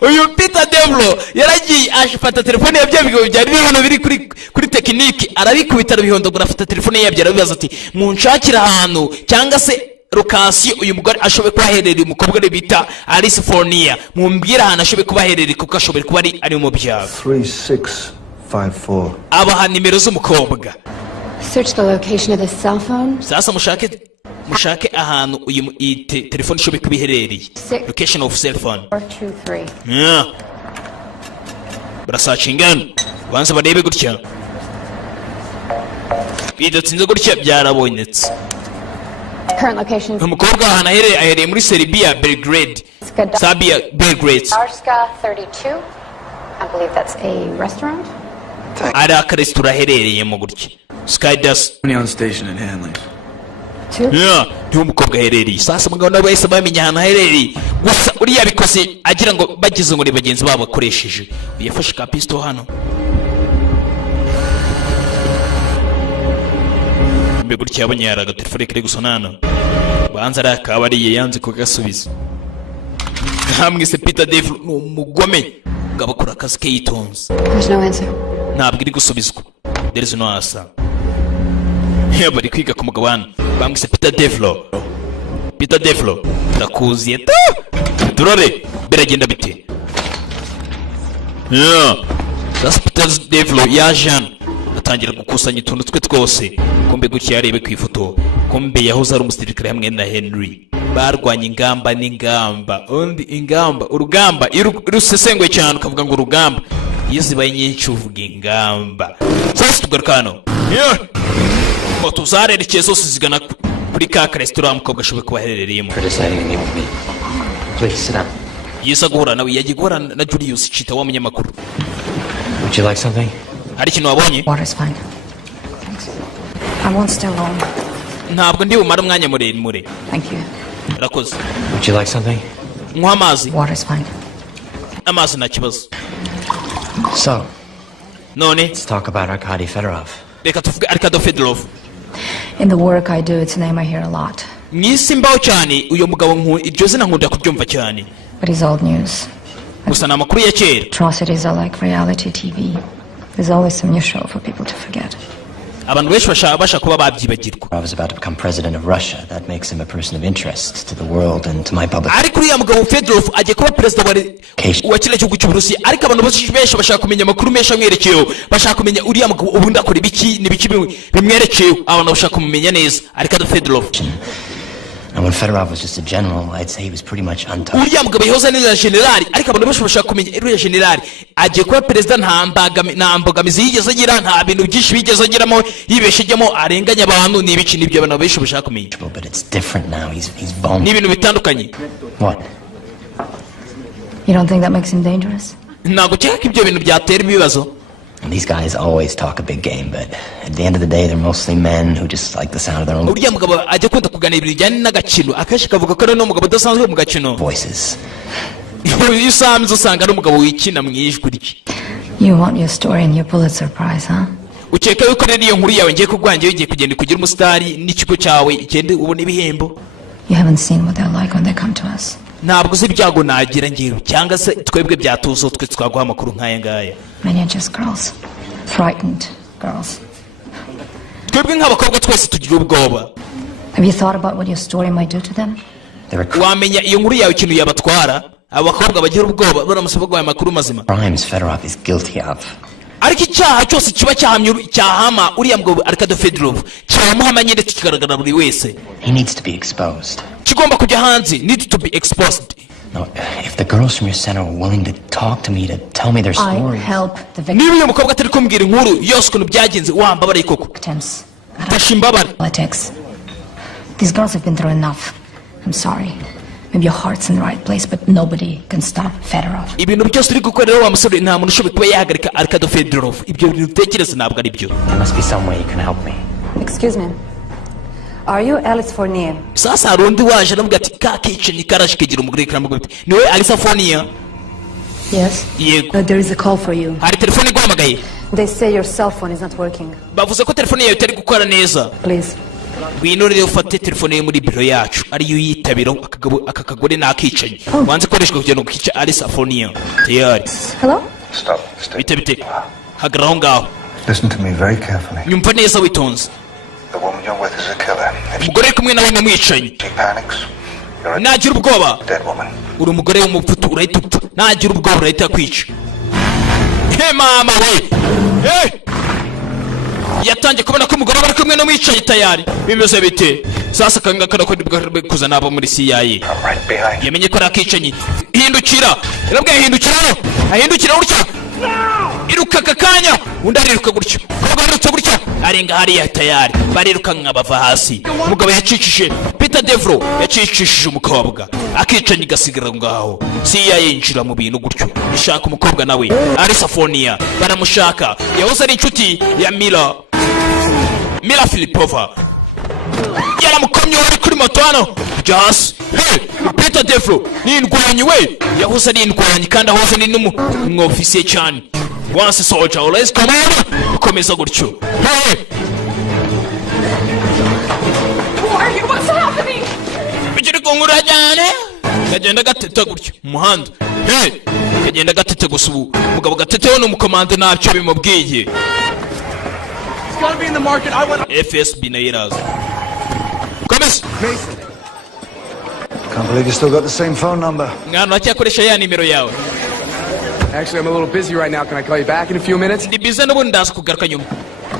uyu Peter Devlo yaragiye ashifata telefone yabyo bigabo byari bihano biri kuri tekiniki arabikubita arabihondogura afata telefone yabyo arabibaza ati munshakira ahantu cyangwa se location uyu mugore ashobe kubaherera umukobwa bita Alicefornia mumbwira ahantu ashobe kubaherera kuko ashobe kuba ari mu byaro 3654. abaha nimero z'umukobwa. Search the location of the cell phone. Sasa mushake ahantu uyu telefone ishobe kubiherereye. Location of cell phone 423. Yeah. Barasachingana banza barebe gutya. Bidatsinze gutya byarabonetse. Current location. Umukobwa ahantu aherereye muri Serbia Belgrade. Serbia Belgrade. Arska 32. I believe that's a restaurant. Ari akaresitora aherereyemo gutya. Skydust Union Station in Hanley. Yeah, ni umukobwa aherereye. Sasa mugabo nabo bahise bamenya ahantu aherereye. Gusa uriya bikoze agira ngo bagize ngo ni bagenzi babo bakoresheje. Yafashe ka pisto hano. Mbe gutya yabonye yaraga telefone kare gusona hano. Banza arakabariye yanze kugasubiza. Hamwise Peter Devil umugome ngabakora akazi ke yitonze. There's no answer. Ntabwo iri gusubizwa. There is no answer. Bari kwiga ku mugabane bamwise Peter Devlo ndakuziye turore biragenda bite. That's Peter Devlo yajan atangira gukusanya utuntu twe twose kumbe gutya yarebe ku ifoto kumbe yahoze ari umusirikare hamwe na Henry barwanye ingamba n'ingamba undi ingamba urugamba rusesengwe cyane ukavuga ngo urugamba iyo zibaye nyinshi uvuga ingamba. Sasa tugarukano moto zarerekeye zose zigana kuri ka restaurant mukobwa ashobe kubaherereyemo. Please sit down. Yisa guhura nawe yagiye guhura na Julius Chita wa munyamakuru. Would you like something? Hari ikintu wabonye? Water's fine. I won't stay long. Ntabwo ndi bumara umwanya muremure. Thank you. Rakoze. Would you like something? Nkwa amazi. Water's fine. Amazi nta kibazo. So, none, let's talk about Arkady Fedorov. Reka tuvuge Arkady Fedorov. In the work I do, it's a name I hear a lot. Mwisi mbaho cyane uyo mugabo iryo zina nkunda kubyumva cyane. But he's old news. Gusa ni amakuru ya kera. Atrocities are like reality TV. There's always some new show for people to forget. Abantu benshi bashaka kuba babyibagirwa. I was about to become president of Russia. That makes him a person of interest to the world and to my public. Ariko uriya mugabo Fedorov agiye kuba perezida wa kiriya gihugu cy'Uburusiya, ariko abantu benshi bashaka kumenya amakuru menshi amwerekeyeho, bashaka kumenya uriya mugabo ubundi akora ibiki n'ibiki bimwerekeyeho, abantu bashaka kumenya neza Arkady Fedorov. And when Fedorov was just a general, I'd say he was pretty much untouched. Uriya mugabo yahoze neza generali, ariko abantu benshi bashaka kumenya uriya generali agiye kuba perezida nta mbogamizi yigeze agira, nta bintu byinshi bigeze agiramo, yibeshejemo arenganya abantu n'ibiki n'ibyo abantu benshi bashaka kumenya. But it's different now. He's vulnerable. Ni ibintu bitandukanye. What? You don't think that makes him dangerous? Ntabwo cyaka ibyo bintu byatera ibibazo. And these guys always talk a big game, but at the end of the day, they're mostly men who just like the sound of their own uriya mugabo ajya kwenda kuganira ibintu bijyanye n'agakino, akenshi kavuga ko ari n'umugabo udasanzwe mu gakino. voices. Iyo usanze usanga ari umugabo wikina mu ijwi rye. You want your story and your Pulitzer Prize, huh? Ukeka yuko rero iyo nkuru yawe ngiye kugwangira ugiye kugenda kugira umusitari n'ikigo cyawe igende ubona ibihembo. You haven't seen what they're like when they come to us. Ntabwo uzi ibyago nagira ngewe cyangwa se twebwe byatuzo twe twaguha amakuru nk'aya ngaya. Many are just girls. Frightened girls. Twebwe nk'abakobwa twese tugira ubwoba. Have you thought about what your story might do to them? Wamenya iyo nkuru yawe ikintu yabatwara, abakobwa bagira ubwoba baramusaba guha amakuru mazima. Crimes Fedorov is guilty of. Ariko icyaha cyose kiba cyahama uriya mugabo Arkady Fedorov cyamuhamanye ndetse kigaragara buri wese. He needs to be exposed. Kigomba kujya hanze, need to be exposed. No, if the girls from your center were willing to talk to me, to tell me their stories. I help the victims. Niba uyu mukobwa atari kumbwira inkuru yose ukuntu byagenze wambabare koko. Tashimbabare. Politics. These girls have been through enough. I'm sorry. Maybe your heart's in the right place, but nobody can stop Fedorov. Ibintu byose uri gukorera wa musore nta muntu ushobora kuba yahagarika Arkady Fedorov. Ibyo bintu utekereza ntabwo ari byo. There must be some way you can help me. Excuse me. Are you Alice Fournier? Sasa rundi waje aravuga ati ka kitchen karaje kigira umugore karamuga ati niwe Alice Fournier? Yes. Yego. There is a call for you. Hari telefone guhamagaye. They say your cell phone is not working. Bavuze ko telefone yawe itari gukora neza. Please. Ngwino rero ufate telefone ye muri biro yacu ariyo yitabiro aka kagore nakicanye. Wanze koreshwa kugira ngo kica Alice Fournier. Tayari. Hello? Stop. Bite. Hagarara ngaho. Listen to me very carefully. Nyumva neza witonze. The woman you're with is a killer. Umugore kumwe nawe namwicanye. She panics. Nagira ubwoba. Dead woman. Uri umugore w'umupfutu urahita upfa. Nagira ubwoba urahita kwica. He mama we. Hey! Yatangiye kubona ko umugore bari kumwe namwicaye tayari. Bimeze bite? Sasa kanga kana ko kuzana abo muri CIA. Yamenye ko rakicanye. Hindukira. Irabwe hindukira. Ahindukira urya. Iruka kakanya. Undi ariruka gutyo. Kogarutse gutyo. Arenga hariya tayari. Bariruka nkabava hasi. Umugabo yacicishije. Peter Devro yacicishije umukobwa. Akicanye gasigara ngaho. CIA yinjira mu bintu gutyo. Ishaka umukobwa nawe. Alice Fournier baramushaka. Yahoze ari inshuti ya Mila Filipova. Yaramukomye wari kuri moto hano. Just hey, Peter Devro ni indwanyi we. Yahoze ari indwanyi kandi ahoze ni n'umwofisiye cyane. Once a soldier, always command. Komeza gutyo. Hey! Who are you? What's happening? Bikiri kungura cyane. Kagenda gatete gutyo umuhanda. Hey! Kagenda gatete gusubu. Mugabo gatete wo n'umukomande nabyo bimubwiye. It's gotta be in the market. I went FSB na yiraza. Komeza. Mason. Can't believe you still got the same phone number. Ngano acyakoresha ya nimero yawe. Actually, I'm a little busy right now. Can I call you back in a few minutes? Ndi busy n'ubundi ndaza kugaruka nyuma.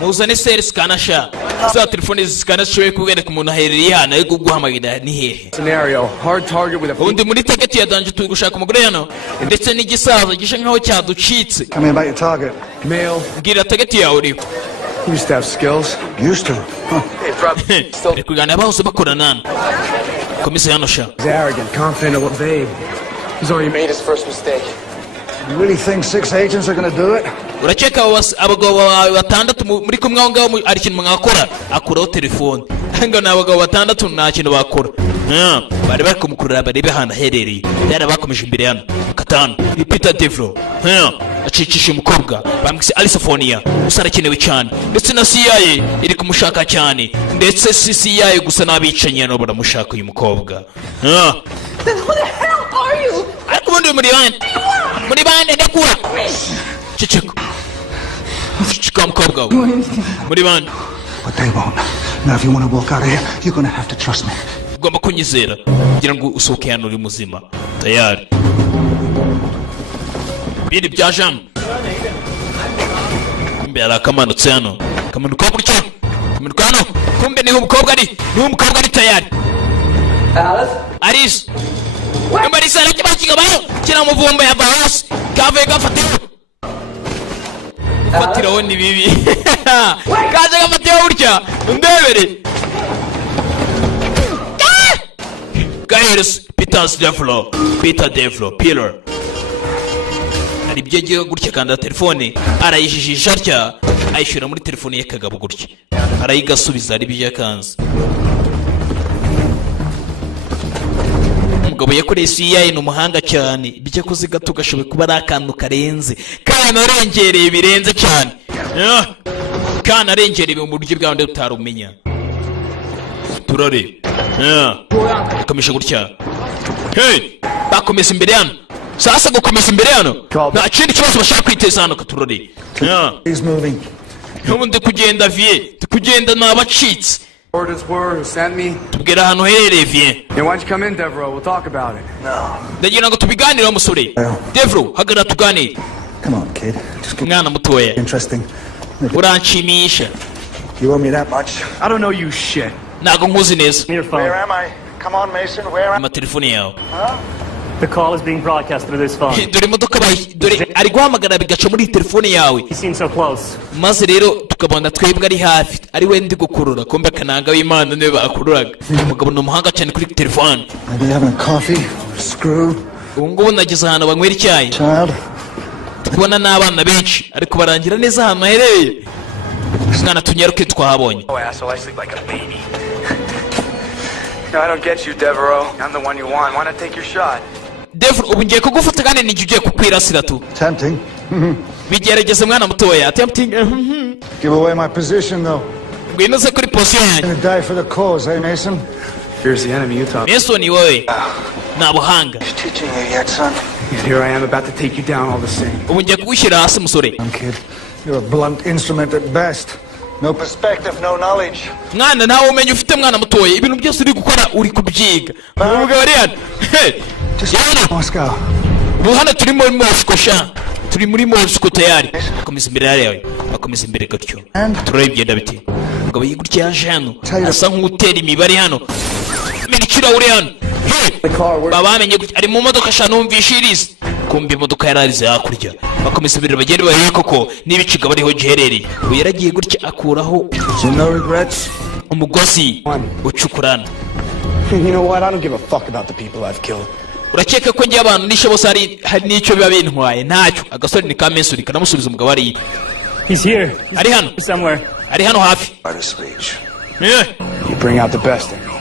Muzane seri scanner sha. Za telefone ziscanner shoye kubereka umuntu aherereye hano yo guhamagara ni hehe. Scenario: hard target with a. Undi muri target ya danje turi gushaka umugore hano. Ndetse n'igisaza gishe nkaho cyaducitse. Tell me about your target. Male. Ngira target yawe uri. Used to have skills. Used to. Hey, probably still. Kugana bahose bakorana. Komisa hano sha. He's arrogant, confident, a little vague. He's already made his first mistake. You really think 6 agents are going to do it? Uracheka abagabo batandatu muri kumwe aho ngaho ari kintu mwakora akuraho telefone ngo nabagabo batandatu nta kintu bakora bari bari kumukurura barebe ahantu aherereye. Yari bakomeje imbere hano katanu Peter Devlo acicisha umukobwa bamwise Alisofonia gusa arakenewe cyane ndetse na CIA iri kumushaka cyane ndetse CIA gusa n'abicanyi no baramushaka uyu mukobwa. Then who the hell are you? Ariko ubundi muri bande ndakura ciciko mukobwa muri bande. But they won't. Now, if you want to walk out of here, you're going to have to trust me. Ugomba kunyizera kugira ngo usohoke hano uri muzima. Tayari. Bindi bya jam. Mbere akamanutse hano. Kamanuka gutya. Kamanuka hano. Kumbe ni umukobwa ari tayari. Alice. Numba risala kibakiga bayo. Kina muvumba ya bahasi. Kave gafatira. Fatira woni bibi. Kaje gafatira burya. Ndebere. Guys, Peter Devlo, Pillar. Ari byegiye gutya kanda telefone, arayijijisha atya, ayishura muri telefone ye kagabo gutya. Arayigasubiza ari byakanze. Umugabo yakoreye CIA no muhanga cyane, bijya kuziga tugashobe kuba ari akantu karenze. Kana arengereye birenze cyane. Kana arengereye mu buryo bw'abandi utarumenya. Turare. Kamisha gutya. Hey, bakomeza imbere hano. Sasa gukomeza imbere hano. Nta kindi kibazo bashaka kwiteza hano katurore. He's moving. Ntubundi kugenda vie, tukugenda nabacitse. Orders were who sent me. Tubwira hano herere vie. Yeah, why don't you come in, Devereaux? We'll talk about it. No. Ndagira ngo tubiganire musore. Devro, hagara tuganire. Come on, kid. Just get Mwana mutoya. interesting. Uranshimisha. You owe me that much. I don't know you shit. Nago nkuzi neza. Where am I? Come on, Mason. Where am I? Telefone yawe. The call is being broadcast through this phone. Dore imodoka dore ari guhamagara bigaca muri telefone yawe. You seem so close. Maze rero tukabona twebwe ari hafi ari we ndi gukurura kombe kananga w'Imana niwe bakururaga. Umugabo no muhanga cyane kuri telefone. Maybe having coffee or screw. Ubwo nageze ahantu banywera icyayi. Child. Kubona n'abana benshi ariko barangira neza ahantu ahereye. Mwana tunyaruke twahabonye. Oh, asshole, I sleep like a baby. No, I don't get you, Devereaux. I'm the one you want. Why not take your shot? Devro, ubu ngiye kugufata kandi ngiye kukwirasira tu. Tempting. Bigerageze mwana mutoya. Tempting. Give away my position, though. Ngwino se kuri position yanjye. Gonna die for the cause, eh, Mason? Fear's the enemy, you talk. Mason ni wowe. Nabuhanga. He's teaching you yet, son? And here I am about to take you down all the same. Ubu ngiye kugushyira hasi musore. Kid, you're a blunt instrument at best. No perspective, no knowledge. Mwana nawe umenye ufite mwana mutoya ibintu byose uri gukora uri kubyiga. Ubwo bari hano. Moscow. Buhana turi muri Moscow sha. Turi muri Moscow tayari. Akomeza imbere yawe. Akomeza imbere gatyo. Turabigenda biti. Ubwo yigurya yaje hano. Asa nk'utera imibare hano. Menikira uri hano. Babamenye ari mu modoka sha numvishirize. Kumbi imodoka yararize hakurya. Bakomeza imbere bagende bahiye koko n'ibiciga bariho giherereye. Ubu yaragiye gutya akuraho. No regrets. Umugozi ucukurana. You know what? I don't give a fuck about the people I've killed. Urakeka ko ngiye abantu nisho bose hari n'icyo biba bintwaye ntacyo. Agasore ni ka Mesuri kanamusubiza umugabo ari. He's here. Ari hano. Somewhere. Ari hano hafi. By speech. You bring out the best in me.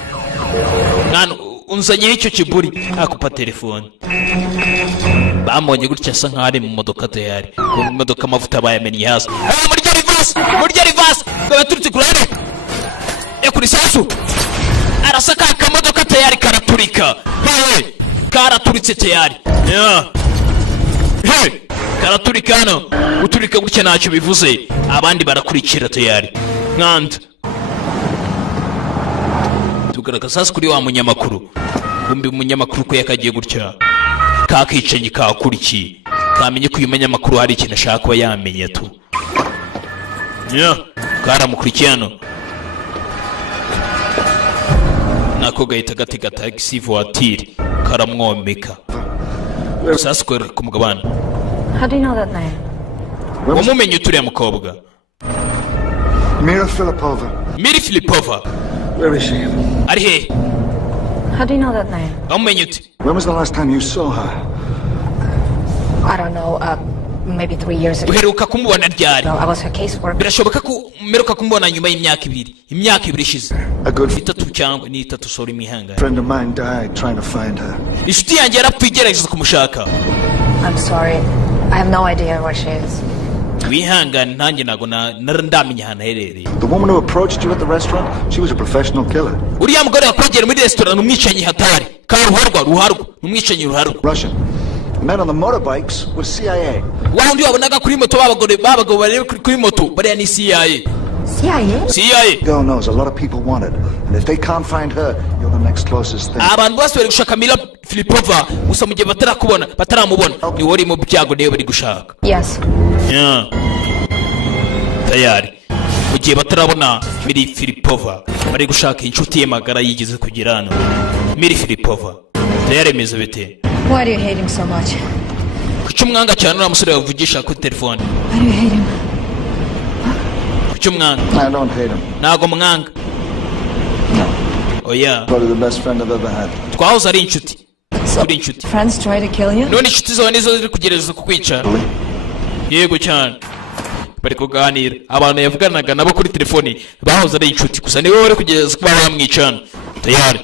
Nano unzanye icyo kiburi akupa telefone. Bamonye gutya asa nk'ari mu modoka tayari. Mu modoka amavuta bayamennye hasi. Muri reverse. Baturutse kurare. Kuri sasu. Arasaka akamodoka tayari karaturika. Karaturitse tayari. Karaturika hano. Uturika gutya ntacyo bivuze. Abandi barakurikira tayari. Nkanda. Tugaragaza sasa kuri wa munyamakuru. Kumbi umunyamakuru ko yakagiye gutya. Kakicenye kakurikiye. Kamenye ko uyu munyamakuru hari ikintu ashaka kuba yamenye tu. Karamukurikiye hano. Nako gahita gatega taxi voiture karamwomeka. Sasa ko kumugabana. How do you know that name? Wamumenye uturiya mukobwa. Mira Filipova. Mira Filipova. Where is she? Ari he? How do you know that name? Wamumenye ute? When was the last time you saw her? I don't know, maybe 3 years ago. Uheruka kumubona ryari? No, I was her caseworker. Birashoboka ko meruka kumubona nyuma y'imyaka ibiri. Imyaka ibiri ishize. A good itatu cyangwa ni 3 sori mihanga. A friend of mine died trying to find her. Inshuti yanjye yarapfuye igerageza kumushaka. I'm sorry. I have no idea where she is. Wihangane nanjye nago ndamenya ahantu aherereye. The woman who approached you at the restaurant, she was a professional killer. Uriya mugore yakwegera muri restaurant umwicanyi hatari. Ruharwa umwicanyi ruharwa. Russian. The men on the motorbikes were CIA. Wandi wabonaga kuri moto babagabo bari kuri moto bari ni CIA. CIA? Girl knows a lot of people want it, and if they can't find her, you're the next closest thing. Abantu bose bari gushaka Mila Filipova gusa mu gihe bataramubona ni wari mu byago niyo bari gushaka. Yes. Yeah. Tayari. Mu gihe batarabona Mila Filipova bari gushaka inshuti ye magara yigeze kugirana. Mila Filipova. Tayari meze bite. Why do you hate him so much? Kuki umwanga cyane uriya musore yavugisha kuri telefone? Why do you hate him? Kuki umwanga? I don't hate him. Ntago mwanga. No. Oh yeah. Probably the best friend I've ever had. Twahoze ari inshuti. Turi inshuti. Friends try to kill you? None inshuti zawe nizo ziri kugereza kukwica. Yego cyane. Bari kuganira. Abantu yavuganaga nabo kuri telefone bahoze ari inshuti gusa niwe wari kugereza kuba bamwicana. Tayari.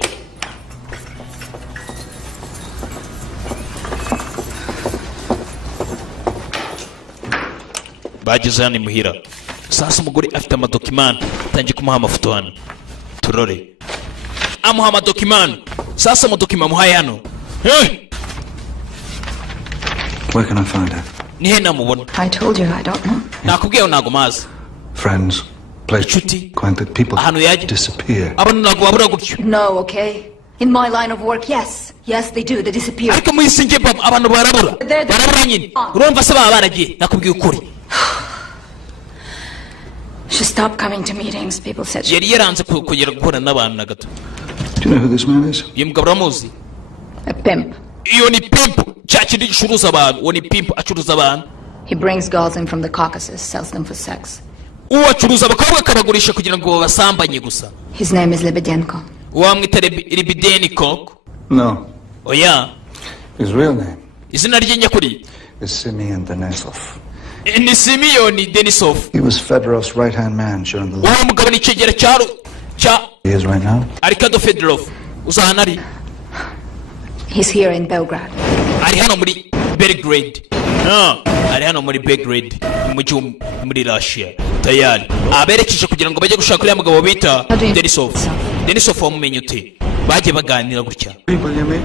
Bageze hano imuhira. Sasa umugore afite amadokimani atangiye kumuha amafoto hano. Turore. Amuha amadokimani. Sasa amadokima muhaye hano. Where can I find her? Nihe namubona? I told you I don't know. Nakubwiye ntago mazi. Friends, places, acquainted people disappear. Abantu ntago babura gutyo. No, okay? In my line of work, yes. Yes, they do. They disappear. Ariko muyisinge abantu barabura. Barabura nyine. Urumva se baba baragiye. Nakubwiye ukuri. She stopped coming to meetings. People said yari yaranze kugera guhura n'abantu na gato. Do you know who this man is? Uyu mugabo uramuzi? A pimp. Iyo ni pimp. Cyakindi gicuruza abantu. Uwo ni pimp acuruza abantu. He brings girls in from the Caucasus, sells them for sex. Uwo acuruza abakobwa akabagurisha kugira ngo babasambanye gusa. His name is Lebedenko. Wamwita Lebedenko? No. Oh yeah. His real name? Izina rye nyakuri? Is Simeon Denisov. Ni Simeon Denisov. He was Fedorov's right-hand man during the war. Uwo mugabo ni cegera cha He is right now? Ricardo Fedorov. Uzahana ari? He's here in Belgrade. Ari hano muri Belgrade. Ari hano muri Belgrade. Muri Russia. Tayari. Aberekeje kugira ngo bajye gushaka uriya mugabo bita Denisov. Denisov wamumenye ute? Baje baganira gutya. People you mean?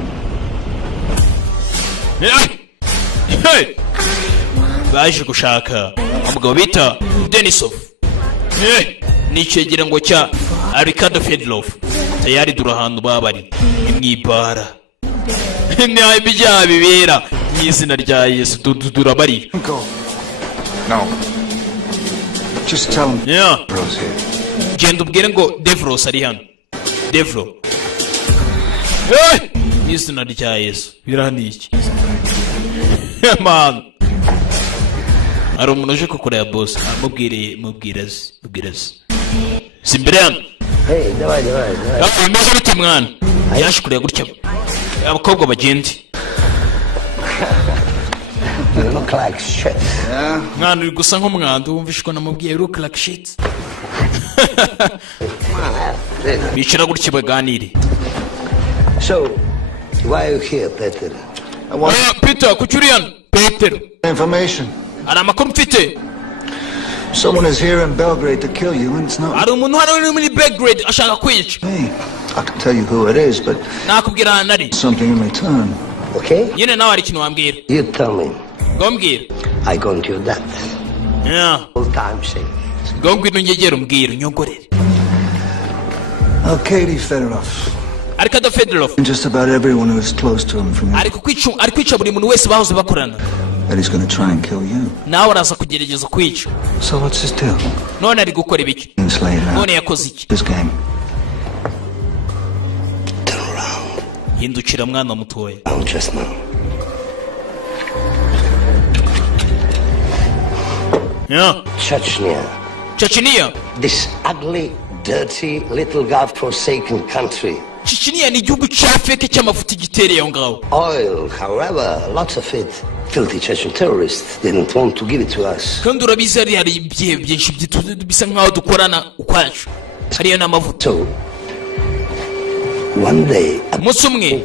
Hey! Baje gushaka umugabo bita Denisov. Ni cegera ngo cya Ricardo Fedorov. Tayari durahantu babari imwibara. Ni ibijya bibera mu izina rya Yesu durabari. No. Just tell him. Yeah. Devros here. Genda ubwire ngo Devros ari hano. Devro. Izina rya Yesu birani iki? Man. Ari umuntu uje kukureba boss. Mubwirazi. Simbiran. Hey, давай. Ameze bite mwana? Yaje kureba gutya. Abakobwa bagendi. You look like shit. Yeah. Mwana uri gusa nk'umwanda wumvishwa namubwiye look like shit. Bicara gutya baganire. So, why are you here, Peter? Peter, kuki uri hano? Peter. Information. Ari amakuru mfite. Someone is here in Belgrade to kill you, and it's not. Ari umuntu hano uri muri Belgrade ashaka kwica. Hey, I can tell you who it is, but nakubwira ahantu ari. Something in return. Okay? Nyine nawe hari ikintu wambwira. You tell me. Ngombwira. I go to that. Yeah. All time sake. Ngombwira unyegera umbwira unyongorere. Arkady Fedorov. Ricardo Fedorov. And just about everyone who is close to him from ari kwica buri muntu wese bahoze bakorana. That he's going to try and kill you. Nawe araza kugerageza kwica. So what's his deal? None ari gukora ibiki? None yakoze iki? This game. Turn around. Hindukira mwana mutoya. Now just now. Yeah. Chechnya. This ugly, dirty, little God-forsaken country. Chechnya ni igihugu cyafeke cy'amafuti gitereye aho ngaho. Oil, however, lots of it. Filthy Chechen terrorists didn't want to give it to us. Kandi urabizi hari ibihe byinshi bisa nkaho dukorana ukwacu. Hariyo n'amavuta. So, One day. Umunsi umwe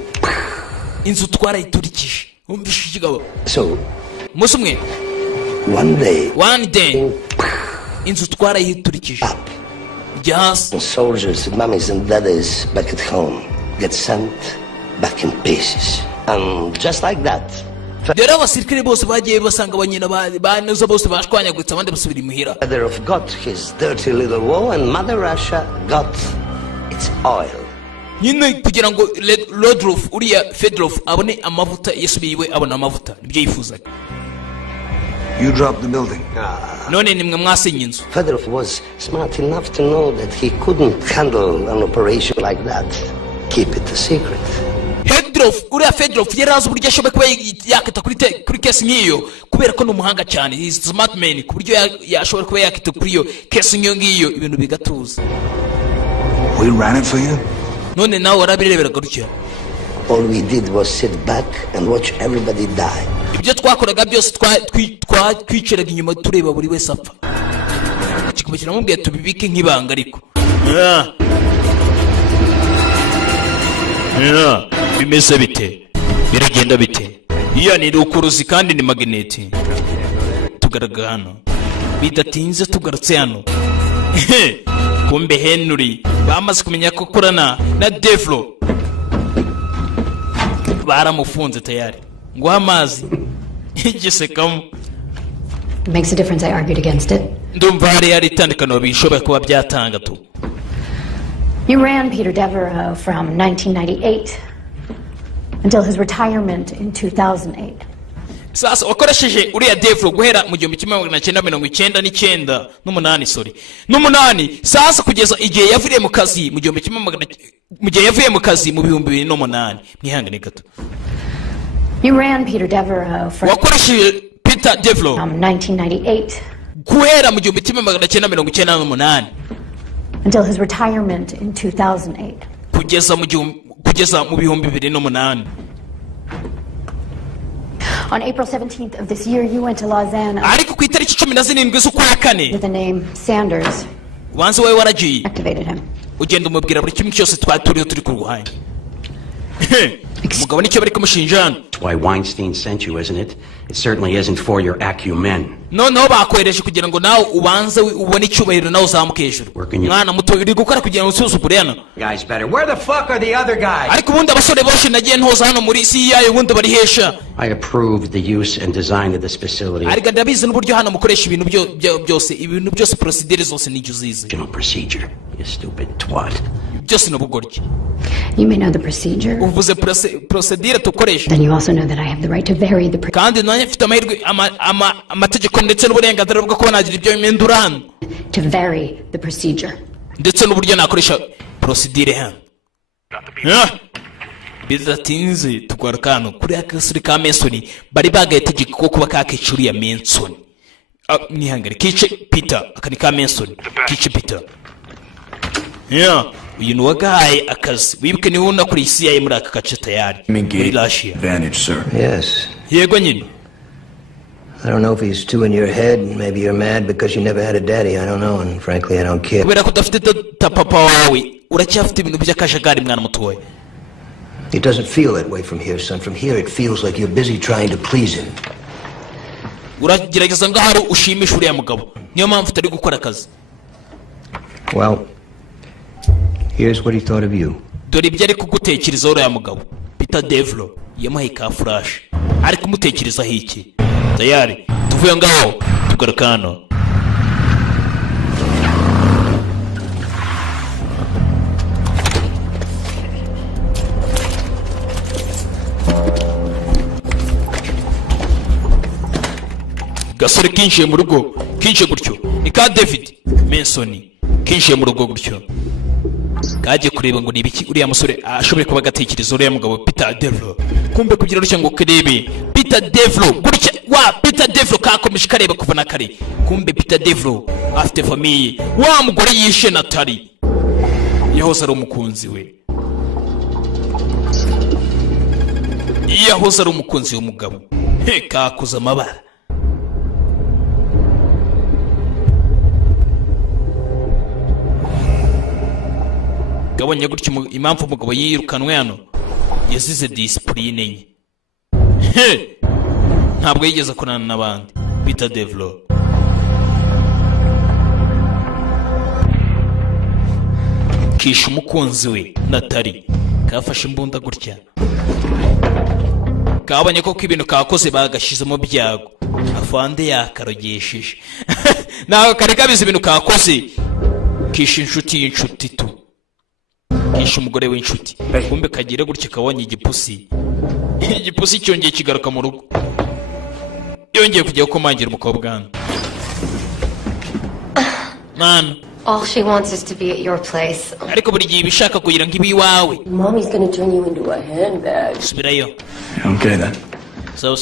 inzu twarayiturikije. Umvishe ikigabo. So. Umunsi umwe. One day. Inzu twarayiturikije. Yes. The soldiers, mummies and daddies back at home get sent back in pieces. And just like that. Dore abasirikare bose bagiye basanga abanyina banoza bose bashwanyaguritse abandi basubira imuhira. Father of got his dirty little war and Mother Russia got its oil. Nyine kugira ngo Lodrov uriya Fedorov abone amavuta yasubiye abona amavuta nibyo yifuzaga. You dropped the building. None nimwe mwasenye inzu. Fedorov was smart enough to know that he couldn't handle an operation like that. Keep it a secret. Fedorov yarazi uburyo ashoboye kuba yakita kuri kesi nk'iyo kubera ko ni umuhanga cyane. He is smart man ku buryo yashobora kuba yakita kuri iyo kesi nk'iyo ibintu bigatuza. We ran it for you. None nawe warabireberaga gutya. All we did was sit back and watch everybody die. Ibyo twakoraga byose twiciraga inyuma tureba buri wese apfa. Kikuba kiramubwiye tubibike nk'ibanga ariko. Bimeze bite? Biragenda bite? Iya ni rukuruzi kandi ni magneti. Tugaraga hano. Bidatinze tugarutse hano. Kumbe Henry bamaze kumenya ko korana na Devlo. Baramufunze tayari. Ngo amazi. Igisekamo. Makes a difference. I argued against it. Ndumva hari itandukano bishobora kuba byatanga tu. You ran Peter Devereaux from 1998 until his retirement in 2008. Sasa wakoresheje uriya Devlo guhera mu 1999 n'umunani sorry. N'umunani sasa kugeza igihe yavuye mu kazi mu 2008 mwihangane gato. You ran Peter Devereaux from Peter Devlo from 1998 guhera mu 1998 until his retirement in 2008. Kugeza mu 2008. On April 17th of this year, you went to Lausanne ariko ku itariki 17 z'ukwa kane with the name Sanders. Wanze wawe waragiye Activated him. Ugenda umubwira buri kimwe cyose twaturiye turi ku ruhande. Mugabo nicyo bari kumushinjana. Why Weinstein sent you, isn't it? It certainly isn't for your acumen. No bakohereje kugira ngo nawe ubanze ubone icyubahiro nawe uzamuke hejuru. Mwana muto uri gukora kugira ngo usuzugure hano. Guys better. Where the fuck are the other guys? Ariko ubundi abasore bose nagiye ntoza hano muri CIA ubundi bari hesha. I approved the use and design of this facility. Ariko ndabizi n'uburyo hano mukoresha ibintu byose procedure zose n'icyo zize. Procedure. You stupid twat. Just no bugoryi. You may know the procedure. Uvuze procedure tukoresha. Then you also know that I have the right to vary the kandi nanye mfite amahirwe amategeko ndetse n'uburenganzira bwo kuba nagira ibyo impindura hano. To vary the procedure. Ndetse n'uburyo nakoresha procedure hano. Bidatinze tugaruka hano kuri akasuri ka Manson bari bagaye tegeko ko kuba kakicuri ya Manson. Nihangare kice Peter akani ka Manson kice Peter. Uyu nuwagaye akazi wibuke ni wunda kuri CIA muri aka gace tayari muri GASHYA. Advantage, sir. Yes. Yego nyine. I don't know if he's too in your head. Maybe you're mad because you never had a daddy. I don't know, and frankly, I don't care. Kubera ko udafite papa wawe uracyafite ibintu by'akajagari mwana mutoya. It doesn't feel that way from here, son. From here, it feels like you're busy trying to please him. Uragerageza ngahari ushimisha uriya mugabo. Niyo mpamvu utari gukora akazi. Well, here's what he thought of you. Dore ibyo ari kugutekereza uriya mugabo. Peter Devlo yamuhaye ka flash. Ari kumutekerezaho iki? Tayari tuvuye ngaho tugaruka hano. Gasore kinjiye mu rugo kinjiye gutyo ni ka David Manson kinjiye mu rugo gutyo kaje kureba ngo nibiki uriya musore ashobore kuba gatekereza uriya mugabo Peter Devlo. Kumbe kugira rucyo ngo kirebe Peter Devlo gutya wa Peter Devlo kakomeje kareba kuva na kare. Kumbe Peter Devlo afite famille wa mugore yishe Natali yahoze ari umukunzi we. Yahoze ari umukunzi w'umugabo kakuza amabara. kabonye gutyo impamvu umugabo yirukanwe hano yazize discipline ye ntabwo yigeze akorana n'abandi bita Devlo. Kisha umukunzi we Natali kafashe imbunda gutya kabonye ko ibintu kakoze bagashizemo byago afande yakarogesheje naho kare kabize ibintu kakoze. Kisha inshuti y'inshuti tu kisha umugore w'inshuti kumbe kagire gutya kabonye igipusi cyongeye kigaruka mu rugo yongeye kujya kumangira umukobwa hano man. All she wants is to be at your place. Ariko buri gihe bishaka kugira ngo ibi iwawe. Mommy's gonna turn you into a handbag. Subirayo. Okay then. So.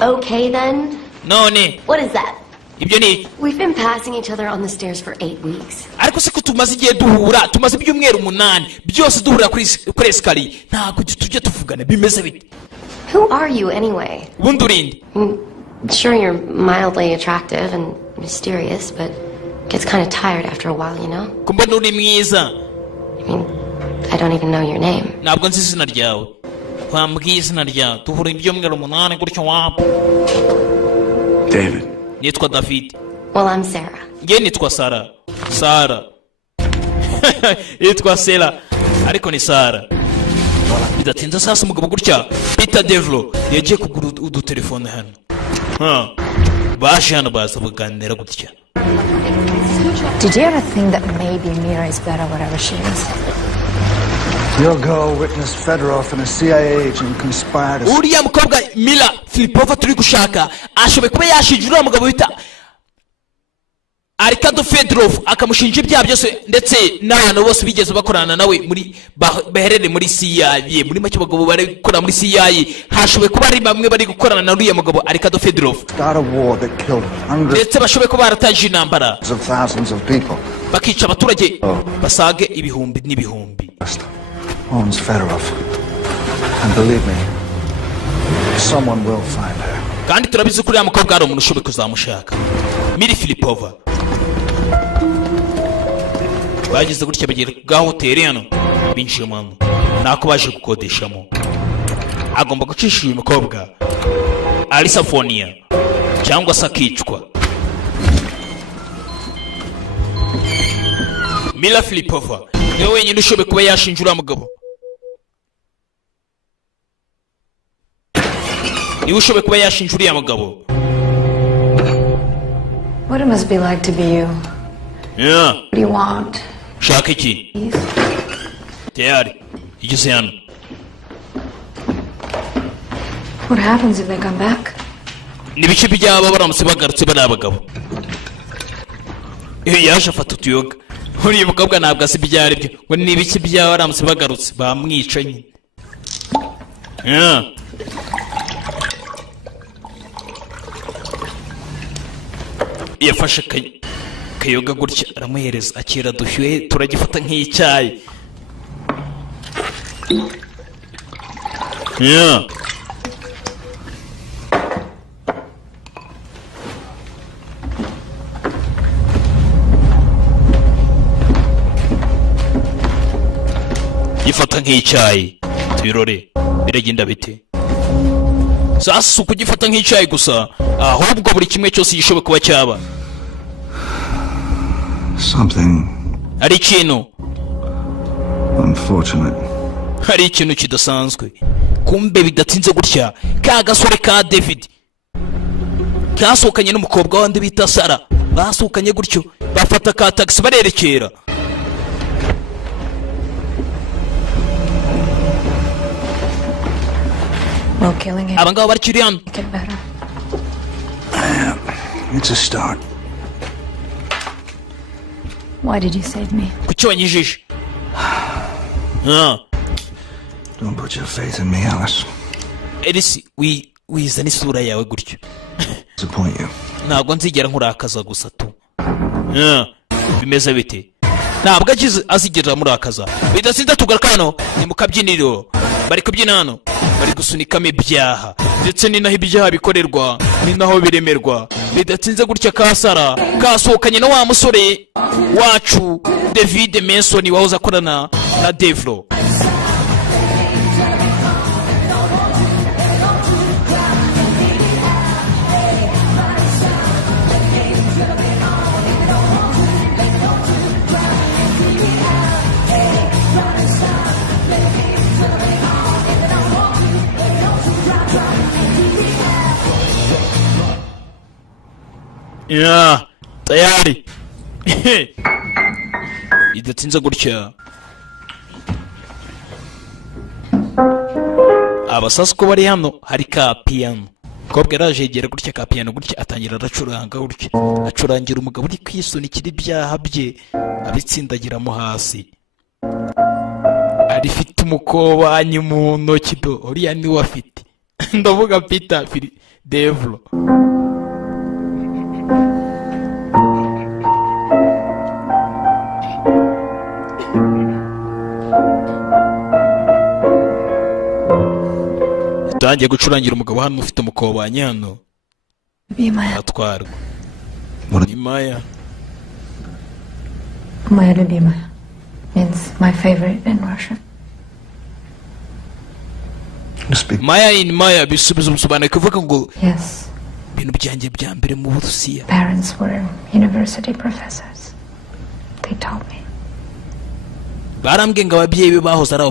Okay then? None. What is that? Ibyo ni. We've been passing each other on the stairs for 8 weeks. Ariko se ko tumaze igihe duhura, tumaze ibyumweru 8 byose duhura kuri escalier. Ntabwo tujye tuvugana bimeze bite. Who are you anyway? Bundurinde. Sure you're mildly attractive and mysterious, but gets kind of tired after a while, you know? Kumbe nuri mwiza. I mean, I don't even know your name. Ntabwo nzi izina ryawe. Kwambwiye izina ryawe. Duhura ibyumweru 8 gutyo wapo. David. Nitwa David. Well, I'm Sarah. Nge nitwa Sarah. Nitwa Sarah. Ariko ni Sarah. Bidatinze sasa umugabo gutya bita Devlo yagiye kugura udutelefone hano. Baje hano baza kuganira gutya. Did you ever think that maybe Mira is better whatever she is? Your girl witnessed Fedorov and a CIA agent conspire to... Uriya mukobwa Mila Filipova turi gushaka ashoboye kuba yashinjura umugabo bita Arkado Fedorov akamushinja ibyaha byose ndetse n'abantu bose bigeze bakorana nawe muri baherere muri CIA muri make abagabo bari gukora muri CIA hashoboye kuba ari bamwe bari gukorana na uriya mugabo Arkado Fedorov. Start a war that killed hundreds ndetse bashoboye kuba barataje intambara of thousands of people. Bakica abaturage basage ibihumbi n'ibihumbi. Owns Fedorov. And believe me, someone will find her. Kandi turabizi kuri ya mukobwa ari umuntu ushoboye kuzamushaka. Miri Filipova. Bagize gutya bagera ga hoteli hano binjiyemo nako baje gukodeshamo. Agomba gucisha uyu mukobwa Alisafonia cyangwa sakicwa. Mila Filipova niwe wenyine ushoboye kuba yashinjura umugabo. Niwe ushoboye kuba yashinjura uriya mugabo. What it must be like to be you. Yeah. What do you want? Shaka iki? Tayari. Igeze hano. What happens if they come back? Nibice byaba baramutse bagarutse bari abagabo. Yaje afata utuyoga. Uriya mukobwa ntabwo asi byari byo. Ngo nibice byaba baramutse bagarutse bamwica nyine. Yeah. Yafashe kayoga gutya aramuhereza akira dushyuhe turagifata nk'icyayi. Yeah. Gifata nk'icyayi tuyirore biragenda bite. Sasa ukugifata nk'icyayi gusa ahubwo buri kimwe cyose gishoboye kuba cyaba. Something Hari ikintu unfortunate. Hari ikintu kidasanzwe. Kumbe bidatinze gutya ka gasore ka David kasokanye n'umukobwa wandi bita Sarah basokanye gutyo bafata ka taxi barerekera. Well, killing him. Abangabo bari kiriyano. Get better. It's a start. Why did you save me? Kuki wanyijije? Don't put your faith in me, Alice. Elisi wizana isura yawe gutyo. Disappoint you. Ntabwo nzigera nkurakaza gusa tu. Bimeze bite? Ntabwo azigera murakaza. Bidasinda tugaruka hano ni mu kabyiniro. Bari kubyina hano. bari gusunikamo ibyaha ndetse ni naho ibyaha bikorerwa ni naho biremerwa. Bidatinze gutya Kasara kasohokanye na wa musore wacu David Mason wahoze akorana na Devlo. Tayari. Bidatinze gutya abasasu ko bari hano hari ka piano. Kobwa yaraje yegera gutya ka piano gutya atangira aracuranga gutya. Acurangira umugabo uri kwisunikira ibyaha bye abitsindagiramo hasi. Arifite umukobanyi mu ntoki do. Uriya ni wafite. Ndavuga Peter Devlo. Tangiye gucurangira umugabo hano ufite umukobanyi hano. Atwarwa. Maya. Моя любимая means my favorite in Russian. Maya in Maya bisubiza umusobanuye kuvuga ngo Yes. Ibintu byanjye bya mbere mu Burusiya. Parents were university professors. They taught me. Barambwiye ngo ababyeyi be bahoze ari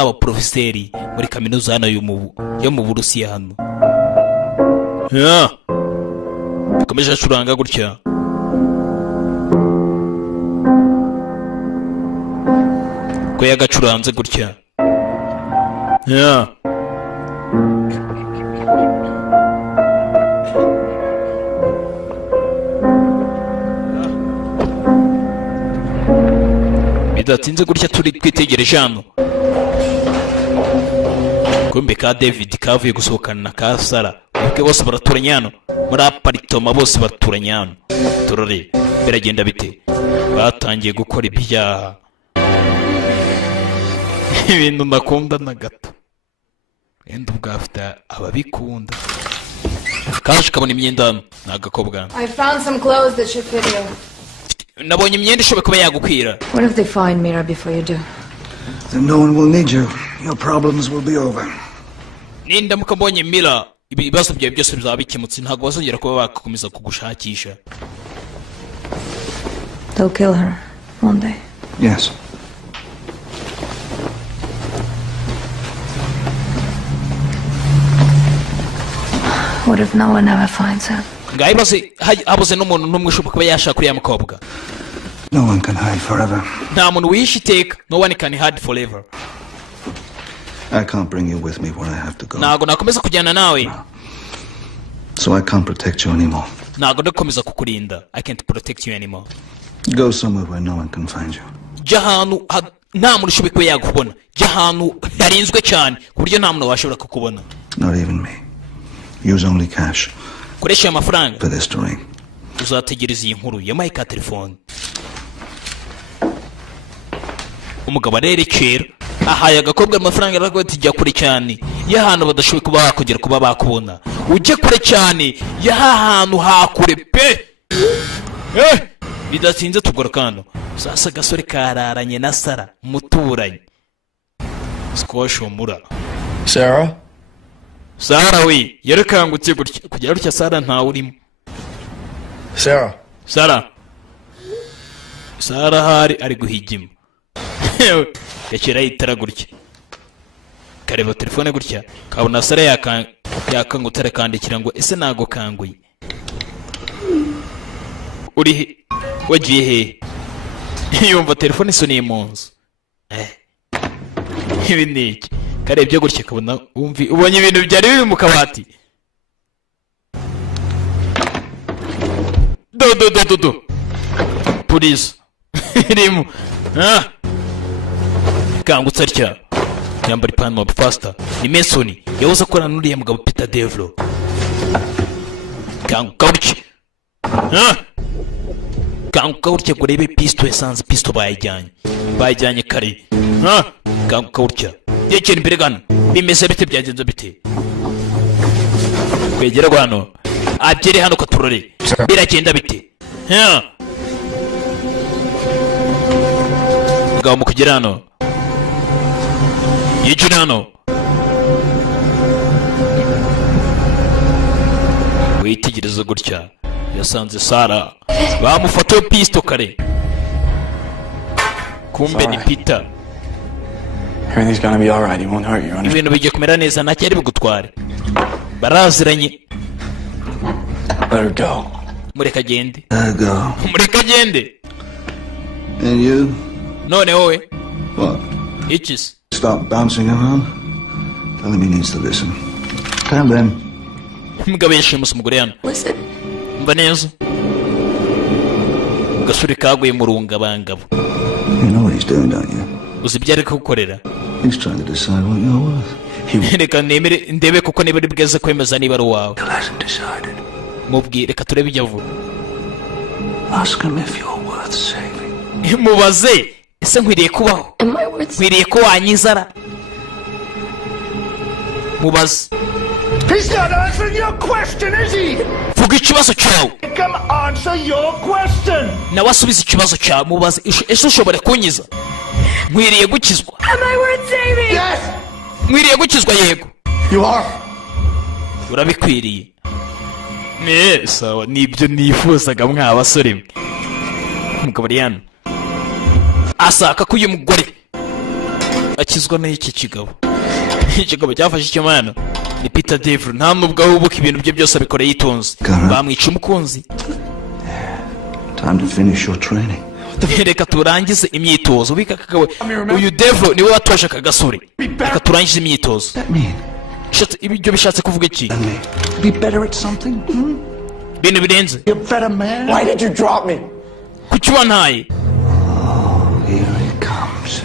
abaprofeseri muri kaminuza hano yo mu Burusiya hano. Komeje acuranga gutya. Ko yagacuranze gutya. Bidatinze gutya turi twitegereje hano. Kumbe ka David kavuye gusohokana na Kasara. Ubwo bose baraturanye hano. Muri aparitoma bose baraturanye hano. Turore biragenda bite? Batangiye gukora ibyaha. Ibintu ndakunda na gato. Enda ubwafite ababikunda. Kaje kabona imyenda nagakobwa. I found some clothes that should fit you. Nabonye imyenda ishoboye kuba yagukwira. What if they find Mira before you do? Then no one will need you. Your problems will be over. Ninda mukabonye Mira, ibibazo byawe byose bizaba bikemutse ntago bazongera kuba bakakomeza kugushakisha. They'll kill her one day. Yes. What if no one ever finds her? Ngayibaze habuze n'umuntu n'umwe ushobora kuba yashaka kuri ya mukobwa. No one can hide forever. Nta muntu wihishe iteka. No one can hide forever. I can't bring you with me where I have to go. Ntago nakomeza kujyana nawe. So I can't protect you anymore. Ntago ndakomeza kukurinda. I can't protect you anymore. Go somewhere where no one can find you. Jya ahantu nta muntu ushoboye kuba yagukubona. Jya ahantu harinzwe cyane ku buryo nta muntu washobora kukubona. Not even me. Use only cash. Koresha amafaranga. For this to ring. Uzategereza iyi nkuru yamaye ka telefone. Umugabo arerekera ahaye agakobwa amafaranga aravuga ati jya kure cyane y'ahantu badashoboye kuba bakugera kuba bakubona. Ujye kure cyane y'ahantu hakure pe. Bidatinze tugora kano. Sasa gasore kararanye na Sara muturanye. Squashomura. Sarah we yerekangutse gutya kugera gutya Sarah nta urimo. Sarah hari ari guhigima. Yakira yitara gutya. Kareba telefone gutya kabona Sarah yakangutse kandikira ngo ese nago kanguye. Uri wagiye he? Yumva telefone isoniye mu nzu. Ibi ni iki? Karebye gutya kabona ubonye ibintu byari biri mu kabati. Do. Police. Irimu. Kangutse atya. Yambara ipantaro faster. Ni Mason. Yahoze akorana n'uriya mugabo Peter Devlo. Kanguka gutya. Kanguka gutya kurebe pisto esanze pisto bayijyanye kare. Kanguka gutya. yekera imbere gano bimeze bite byagenze bite kwegera hano agere hano katurore biragenda bite ngabo mukugera hano yijuna hano witegereza gutya yasanze Sara bamufatiye pisto kare kumbe ni Peter. Everything's gonna be alright. He won't hurt you. Ibintu bigiye kumera neza nta cyari bigutware. Baraziranye. Let her go. Mureka agende. Go. Mureka agende. And you? None wowe. What? Itches. Stop bouncing around. Tell him he needs to listen. Tell them. Mugabo yashimusa umugore hano. Listen. Mba neza. Gasuri kaguye mu rungabangabo. You know what he's doing, don't you? Uzi ibyo ari kugukorera. He's trying to decide what you're worth. Reka nemere ndebe kuko niba ari bweze kwemeza niba ari uwawe. He hasn't decided. Mubwire reka turebe ibyo avuga. Ask him if you're worth saving. Mubaze ese nkwiriye kubaho. Nkwiriye ko wanyizara. Mubaze. He's not answering your question, is he? Vuga ikibazo cyawe. Come answer your question. Nawe asubiza ikibazo cyawe mubaze ese ushobora kunyiza. Nkwiriye gukizwa. Am I worth saving? Yes. Nkwiriye gukizwa yego. You are. Urabikwiriye. Sawa nibyo nifuzaga mwa basore mwe. Mugabo Rian asaka ko uyu mugore akizwa n'iki kigabo. Ikigabo cyafashe icyo mana ni Peter Devil nta nubwo ahubuka ibintu bye byose abikora yitonze. Bamwica umukunzi. Time to finish your training. Reka turangize imyitozo bika kagawe uyu Devil niwe watosha kagasore. Reka turangize imyitozo. Ibyo bishatse kuvuga iki? Be better at something? Bintu birenze. You're a better man. Why did you drop me? Kuki wantaye? Here he comes.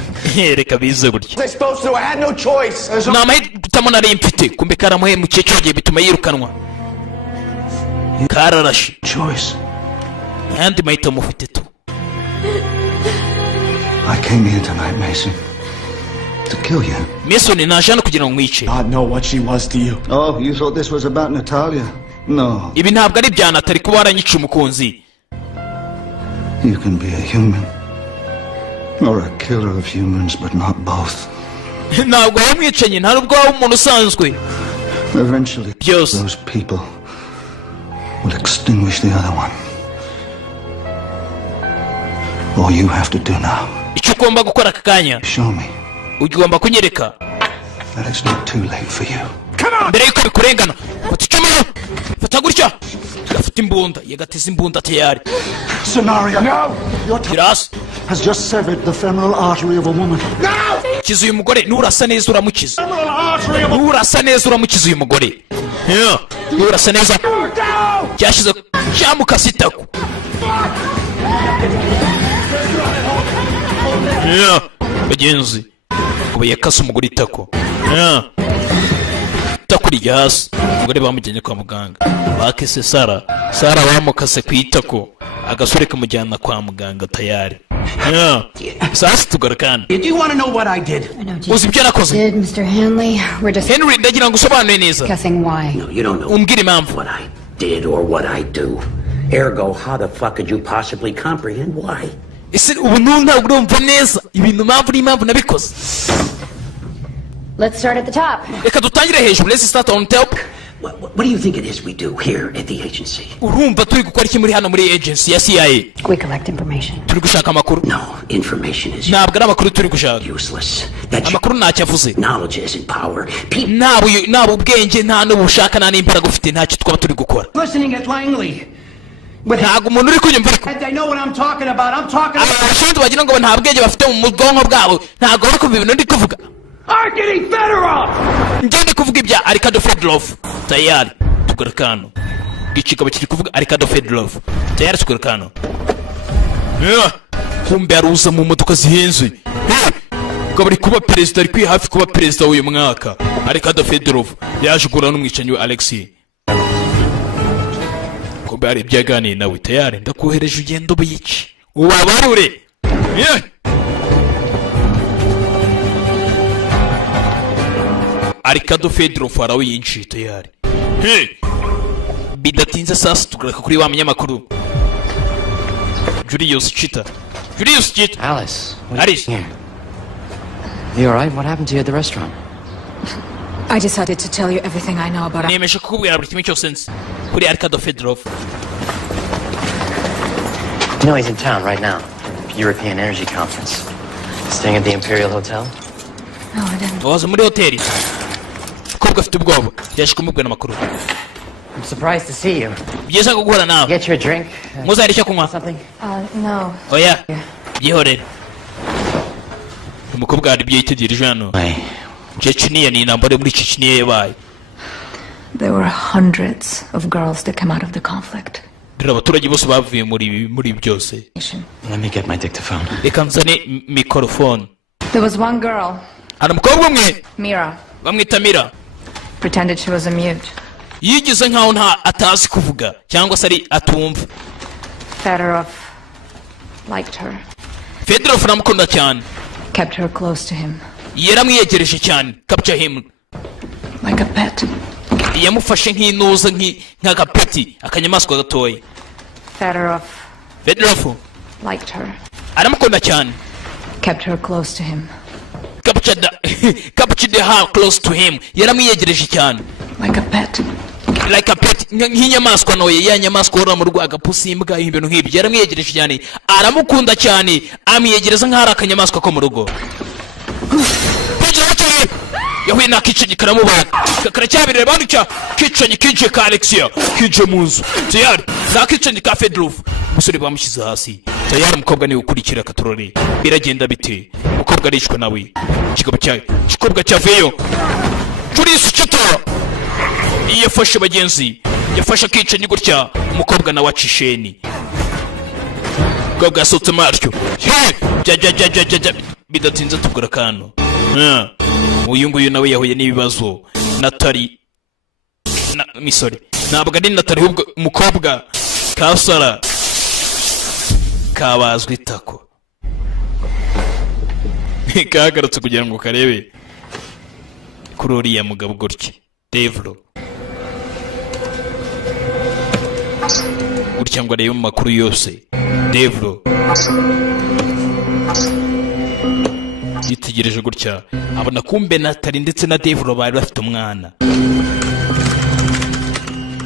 Reka bize gutya. I supposed to. I had no choice. Namahitamo nari mfite kumbe karamuhe mu cyo gihe bituma yirukanwa. Kararashe. Choice. Andi mahitamo ufite tu. I came here tonight, Mason. To kill you. Mason naje hano kugira ngo nkwice. God know what she was to you. Oh, you thought this was about Natalia? No. Ibi ntabwo ari bya Natali kuba waranyica umukunzi. You can be a human. Or a killer of humans, but not both. Ntabwo wamwicanye nta nubwo waba umuntu usanzwe. Eventually, those people will extinguish the other one. All you have to do now. Icyo ugomba gukora aka kanya. Show me. Ugomba kunyereka. That it's not too late for you. Mbere yuko bikurengana. Fata icyo mero. Fata gutya. Afite imbunda. Yagateza imbunda tayari. Scenario. No. Your Kiras has just severed the femoral artery of a woman. No. Kiza uyu mugore nurasa neza uramukiza. Nurasa neza uramukiza uyu mugore. Nurasa neza. Cyashize cyamukasa itako. Bagenzi kuba yakasa umugore itako. Itako rijya hasi. Umugore bamujyanye kwa muganga. Bakese Sara bamukase ku itako. Agasore kamujyana kwa muganga tayari. Sasa tugarakana. Do you want to know what I did? Uzi ibyo nakoze? Mr. Hanley, we're just Henry ndagira ngo usobanure neza. discussing why. No, you don't know Umbwire impamvu. what I did or what I do. Ergo, how the fuck could you possibly comprehend why? Ese ubu ntabwo urumva neza ibintu impamvu n'impamvu nabikoze. Let's start at the top. Reka dutangire hejuru. Let's start on top. What do you think it is we do here at the agency? Urumva turi gukora iki muri hano muri agency ya CIA? We collect information. Turi gushaka amakuru. No, information is ntabwo ari amakuru turi gushaka. Useless. Amakuru ntacyo avuze. Knowledge isn't power. Ntabwo ubwenge nta n'ubushaka nta n'imbaraga ufite ntacyo twaba turi gukora. Listening at Langley. Ntabwo umuntu uri kunyumva ariko. I know what I'm talking about. I'm talking about. Abashinzwe bagira ngo nta bwenge bafite mu bwonko bwabo ntabwo bari kumva ibintu ndi kuvuga. I'm getting better off. Ngende kuvuga ibya Ricardo Fedorov. Tayari tugarakano. Gicikaba kiri kuvuga Ricardo Fedorov. Tayari tugarakano. Kumbe aruza mu modoka zihenze. Gabari kuba perezida ari hafi kuba perezida w'uyu mwaka. Ricardo Fedorov yaje gurana n'umwicanyi wa Alexei. Kumbe ari byaganiye nawe tayari ndakohereje ugendo buyici. Ubabarure. Arikado Fedorov arawinjiye tayari. Bidatinze sasa tugaruka kuri wa munyamakuru Julius Chita. Alice, what are you here? You alright? What happened to you at the restaurant? I decided to tell you everything I know about Nemeje kukubwira buri kimwe cyose nzi kuri Arkado Fedorov. You know he's in town right now. European Energy Conference. Staying at the Imperial Hotel? No, I didn't. Waza muri hoteli. Kobwa afite ubwoba. Yaje kumubwira amakuru. I'm surprised to see you. Byiza guhura nawe. Get you a drink? Muzari cyo kunywa. Something? No. Oya. Byihorere. Umukobwa ari byitegereje hano. Chechnya ni intambara muri Chechnya yabaye. There were hundreds of girls that came out of the conflict. Abaturage bose bavuye muri byose. Let me get my dictaphone. Reka nzane microphone. There was one girl. Ana mukobwa umwe. Mira. Bamwita Mira. Pretended she was a mute. Yigize nkaho nta atazi kuvuga cyangwa se ari atumva. Fedorov liked her. Fedorov namukunda cyane. Kept her close to him. Yaramwiyegereje cyane. Capture him. Like a pet. Yamufashe nk'inuza nk'agapeti akanyamaswa gatoya. Fedorov liked her. Aramukunda cyane. Kept her close to him. Captured her close to him. Yaramwiyegereje cyane. Like a pet. Like a pet. Nk'inyamaswa noye ya nyamaswa ora mu rugo agapusi imbwa ibintu nk'ibyo. Yaramwiyegereje cyane. Aramukunda cyane. Amwiyegereza nk'ari akanyamaswa ko mu rugo. Yahuye na kicenyi karamubaga. Karacyabirira banducya kicenyi kinje ka Alexia. Kinje munzu. Tayari. Na kicenyi ka Fedorov. Umusore bamushyize hasi. Tayari umukobwa ni ukurikira katorore. Biragenda bite. Umukobwa arishwe nawe. Kikobwa cyaveyo. Julius Chita. Yafashe bagenzi. Yafashe kicenyi gutya. Umukobwa na wacisheni. Umukobwa yasotse maryo. Bidatinze tugura kano. Uyu nguyu nawe yahuye n'ibibazo. Natali misore. Ntabwo ari Natali ahubwo umukobwa kasara kabazwe itako. Kagarutse kugira ngo karebe kuri uriya mugabo gutya. Devlo. Gutya ngo arebe mu makuru yose. Devlo. Yitegereje gutya abona kumbe Natali ndetse na Devlo bari bafite umwana.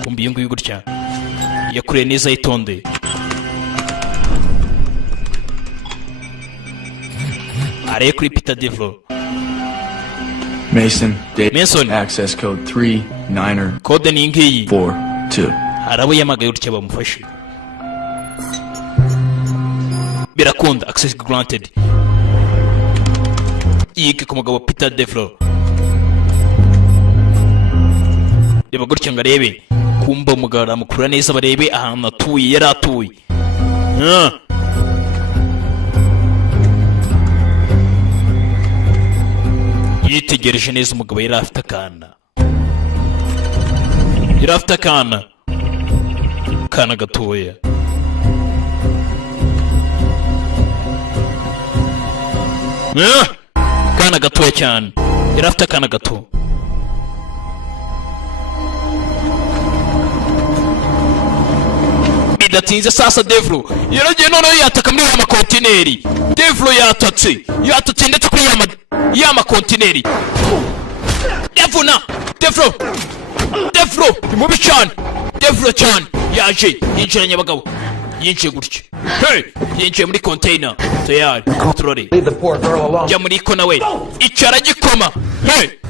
Kumbe iyo nguyu gutya yakuriye neza yitonde. Are kuri Peter Devlo. Mason, Mason. Access code 39er. Code ni ngiyi 42. Arabo yamagaye gutya bamufashe. Birakunda access granted. Yike ku mugabo Peter Devlo. Reba gutya ngo arebe kumba umugabo aramukura neza barebe ahantu atuye yari atuye. Yitegereje neza umugabo yari afite akana. Yari afite akana gatoya. Kana gatoya cyane. Yari afite akana gato. Bidatinze sasa Devlo yaragiye noneho yataka muri ya makontineri. Devlo yatatse ndetse kuri ya makontineri. Devlo mubi cyane. Devlo cyane yaje yinjiranye abagabo. Yinjiye gutya. Yinjiye muri container. Tayari. Controle. Jya muri ko nawe. Icara gikoma.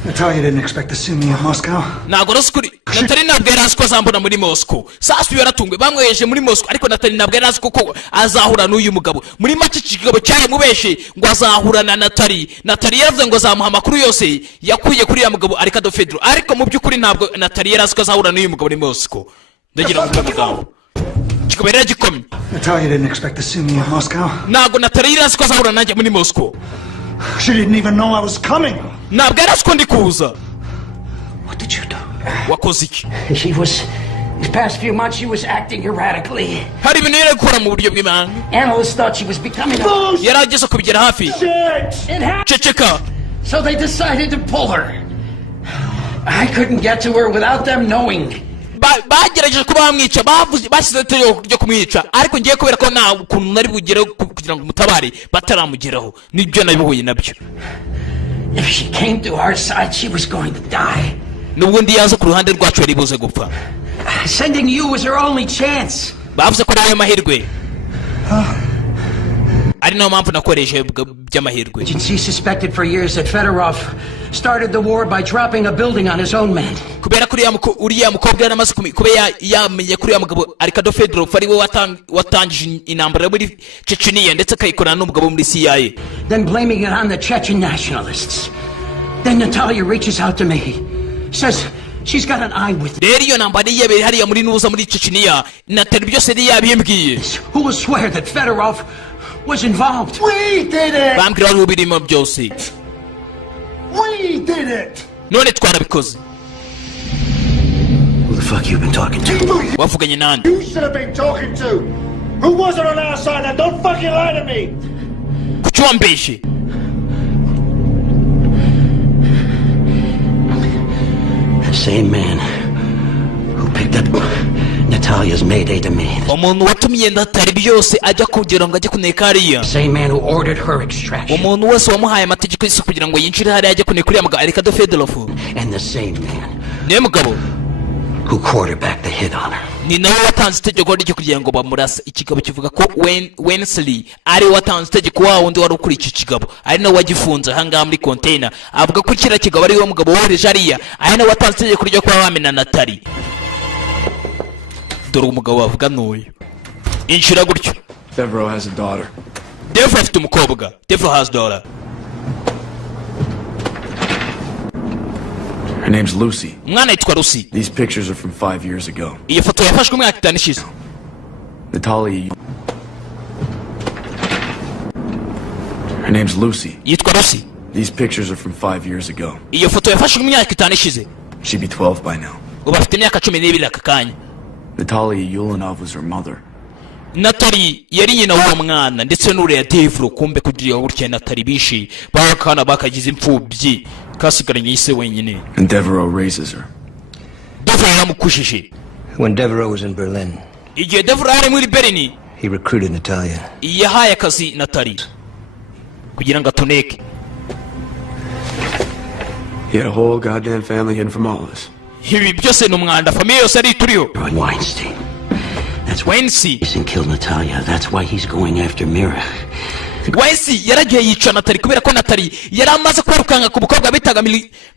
Natalia didn't expect to see me in Moscow. Ntabwo raskuri. Natali ntabwo yarazi ko azambona muri Moscow. Sasa yaratungwe bamweje muri Moscow ariko Natali ntabwo yarazi ko azahura n'uyu mugabo. Muri make kigabo cyari mubeshe ngo azahura na Natali. Natali yaravuze ngo azamuha amakuru yose yakuye kuri ya mugabo Arkado Fedorov. Ariko mu by'ukuri ntabwo Natali yarazi ko azahura n'uyu mugabo muri Moscow. Ndagira ngo mugabo. Natalia didn't expect to see me in Moscow. Ntabwo Natali yarazi ko azahura nanjye muri Moscow. She didn't even know I was coming. Ntabwo yarazi ko ndi kuza. What did you do? Wakoze iki? These past few months she was acting erratically. Hari ibintu yari gukora mu buryo bw'ibanga. Analysts thought she was becoming yari ageze kubigera hafi. Ceceka. So they decided to pull her. I couldn't get to her without them knowing. bagerageje kuba bamwica bashyize itegeko ryo kumwica ariko ngiye kubera ko nta kuntu nari bugereho kugira ngo umutabare bataramugeraho nibyo nabihuye nabyo. If she came to our side, she was going to die. N'ubundi yaza ku ruhande rwacu yari buze gupfa. Sending you was her only chance. Bavuze ko ari amahirwe. Ari nayo mpamvu nakoresheje by'amahirwe. Agency suspected for years that Fedorov started the war by dropping a building on his own men. Kubera kuri uriya mukobwa yaramaze kuba yamenye kuri ya mugabo Arkado Fedorov ari we watangije intambara muri Chechnya ndetse akayikorana n'umugabo muri CIA. Then blaming it on the Chechen nationalists. Then Natalia reaches out to me. Says she's got an eye with rero iyo ntambara yabere hariya muri nuza muri Chechnya Natalia byose yari yabimbwiye. Who will swear that Fedorov was involved? We did it! Bambwira wari ubirimo byose. We did it! None twarabikoze. Who the fuck you been talking to? Wavuganye nande? You should have been talking to! Who wasn't on our side and don't fucking lie to me! Kuki wambeshe? The same man who picked up Natalia's mayday demands. Umuntu watumye Natalia byose ajya kugira ngo ajye kuneka hariya. Same man who ordered her extraction. Umuntu wese wamuhaye amategeko y'isuku kugira ngo yinjire hariya ajye kuneka uriya mugabo Arkado Fedorov. And the same man niwe mugabo who quarterbacked the hit on her. Ni nawe watanze itegeko ryo kugira ngo bamurasa. Ikigabo kivuga ko Wensley ari watanze itegeko wa wundi wari ukuri iki kigabo ari nawe wagifunze ahangaha muri container. Avuga ko kira kigabo ari we mugabo wohereje hariya ari nawe watanze itegeko ryo kuba bamena Natalia. Dore umugabo bavuga n'uyu inshira gutyo. Devereaux has a daughter. Devereaux afite umukobwa. Devereaux has daughter. Her name's Lucy. Mwana yitwa Lucy. These pictures are from 5 years ago. Iyo foto yafashwe umwaka itanu ishize. Natalia. Her name's Lucy. Yitwa Lucy. These pictures are from 5 years ago. Iyo foto yafashwe umwaka itanu ishize. She'd be 12 by now. Ubu afite imyaka 12 aka kanya. Natalia Yulanov was her mother. Natalia yari nyina w'uwo mwana ndetse n'uriya Devereaux kumbe kugira gutya Natalia bishi bakana bakagize imfubyi kasigaranye ise wenyine. And Devereaux raises her. Devereaux yamukujije. When Devereaux was in Berlin, igihe Devereaux ari muri Berlin, he recruited Natalia. Yahaye akazi Natalia kugira ngo atoneke. He had a whole goddamn family hidden from all of us. Ibi byose n'umwanda famille yose ari turiho. Weinstein. That's why Weinstein killed Natalia. That's why he's going after Mira. Weinstein yaragiye yica Natalia kubera ko Natalia yari amaze kwirukanga ku bukobwa bitaga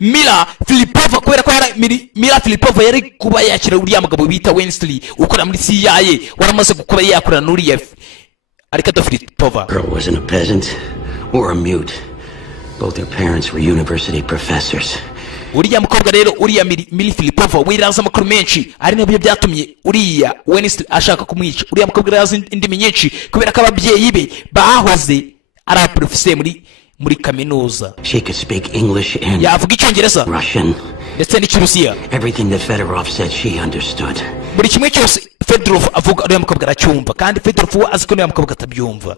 Mira Filipova kubera ko Mira Filipova yari kuba yakira uriya mugabo bita Weinstein ukora muri CIA waramaze kuba yakora n'uriya Arkado Filipova. Girl wasn't a peasant or a mute. Both their parents were university professors. Uriya mukobwa rero uriya Mira Filipova wiraza amakuru menshi ari nabyo byatumye uriya Weinstein ashaka kumwica. Uriya mukobwa yarazi indimi nyinshi kubera ko ababyeyi be bahoze ari professeur muri kaminuza. She could speak English and yavuga icyongereza Russian ndetse n'ikirusiya. Everything that Fedorov said she understood. Buri kimwe cyose Fedorov avuga uriya mukobwa aracyumva kandi Fedorov azi ko uriya mukobwa atabyumva.